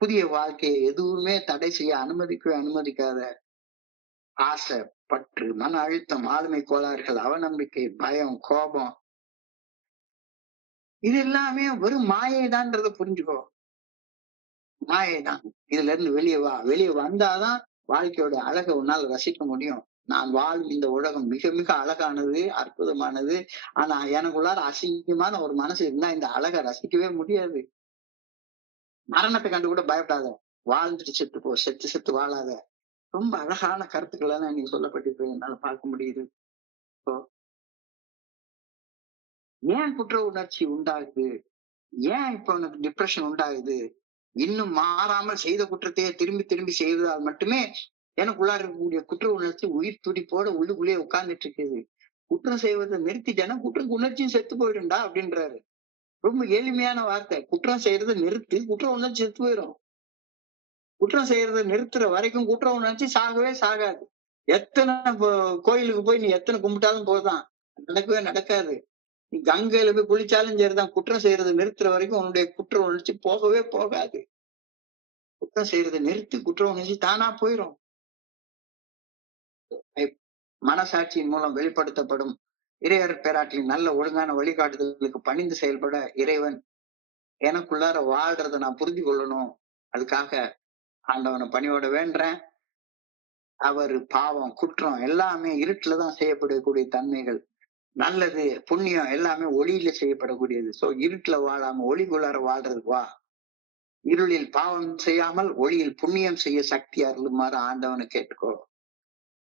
புதிய வாழ்க்கையை எதுவுமே தடை செய்ய அனுமதிக்கவே அனுமதிக்காத ஆசை, பற்று, மன அழுத்தம், ஆளுமை கோளாறுகள், அவநம்பிக்கை, பயம், கோபம், இது எல்லாமே வெறும் மாயைதான்றத புரிஞ்சுக்கோ. மாயைதான். இதுல இருந்து வெளியே வா. வெளியே வந்தாதான் வாழ்க்கையோட அழகை உன்னால் ரசிக்க முடியும். நான் வாழும் இந்த உலகம் மிக மிக அழகானது, அற்புதமானது. ஆனா எனக்குள்ளார அசிங்கமான ஒரு மனசு இருந்தா இந்த அழகை ரசிக்கவே முடியாது. மரணத்தை கண்டு கூட பயப்படாத. வாழ்ந்துட்டு செத்து போ, செத்து செத்து வாழாத. ரொம்ப அழகான கருத்துக்கள் எல்லாம் இன்னைக்கு சொல்லப்பட்டிருக்கு, என்னால பார்க்க முடியுது. இப்போ ஏன் குற்ற உணர்ச்சி உண்டாகுது? ஏன் இப்ப உனக்கு டிப்ரெஷன் உண்டாகுது? இன்னும் மாறாமல் செய்த குற்றத்தையே திரும்பி திரும்பி செய்வதால் மட்டுமே எனக்குள்ளார இருக்கக்கூடிய குற்ற உணர்ச்சி உயிர் துடிப்போட உள்ளுக்குள்ளேயே உட்கார்ந்துட்டு இருக்குது. குற்றம் செய்வதை நிறுத்திட்டேன்னா குற்ற உணர்ச்சியும் செத்து போயிடும்டா அப்படின்றாரு. ரொம்ப எளிமையான வார்த்தை. குற்றம் செய்யறதை நிறுத்து, குற்ற உணர்ச்சி செத்து போயிடும். குற்றம் செய்யறதை நிறுத்துற வரைக்கும் குற்ற உணர்ச்சி சாகவே சாகாது. எத்தனை கோயிலுக்கு போய் நீ எத்தனை கும்பிட்டாலும் போதான், நடக்கவே நடக்காது. நீ கங்கையில போய் குளிச்சாலும் சரிதான், குற்றம் செய்யறதை நிறுத்துற வரைக்கும் உன்னுடைய குற்ற உணர்ச்சி போகவே போகாது. குற்றம் செய்யறதை நிறுத்தி குற்ற உணர்ச்சி தானா போயிடும். மனசாட்சியின் மூலம் வெளிப்படுத்தப்படும் இறையர் பேராற்றின் நல்ல ஒழுங்கான வழிகாட்டுதலுக்கு பணிந்து செயல்பட இறைவன் எனக்குள்ளார வாழ்றதை நான் புரிந்து கொள்ளணும். அதுக்காக ஆண்டவனை பணியோட வேண்டேன். அவர் பாவம், குற்றம் எல்லாமே இருட்டுலதான் செய்யப்படக்கூடிய தன்மைகள். நல்லது, புண்ணியம் எல்லாமே ஒளியில செய்யப்படக்கூடியது. சோ இருட்டுல வாழாம ஒளிக்குள்ளார வாழ்றதுக்கு வா. இருளில் பாவம் செய்யாமல் ஒளியில் புண்ணியம் செய்ய சக்தி அருளுமாறு ஆண்டவனை கேட்டுக்கோ.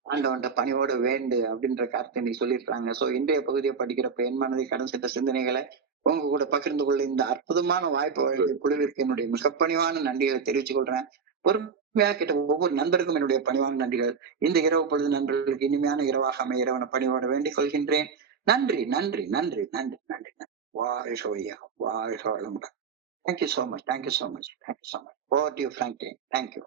ஆண்டவன்ட்ட பணியோட வேண்டு அப்படின்ற கருத்தை நீ சொல்லியிருக்காங்க. சோ இன்றைய பகுதியை படிக்கிறப்ப என் மனதை கடன் சென்ற சிந்தனைகளை உங்க கூட பகிர்ந்து கொள்ள இந்த அற்புதமான வாய்ப்பு வழங்கிய குழுவிற்கு என்னுடைய மிகப்பணிவான நன்றிகளை தெரிவித்துக் கொள்றேன். பொறுமையா கேட்ட ஒவ்வொரு நண்பருக்கும் என்னுடைய பணிவான நன்றிகள். இந்த இரவு பொழுது நண்பர்களுக்கு இனிமையான இரவாக அமைய இறைவனை பணியோட வேண்டிக் கொள்கின்றேன். நன்றி, நன்றி, நன்றி, நன்றி, நன்றி. வாழ்க வையகம், வாழ்க வளமுடன். Thank you so much. Thank you so much. Thank you so much. Over to you, Franklin. Thank you.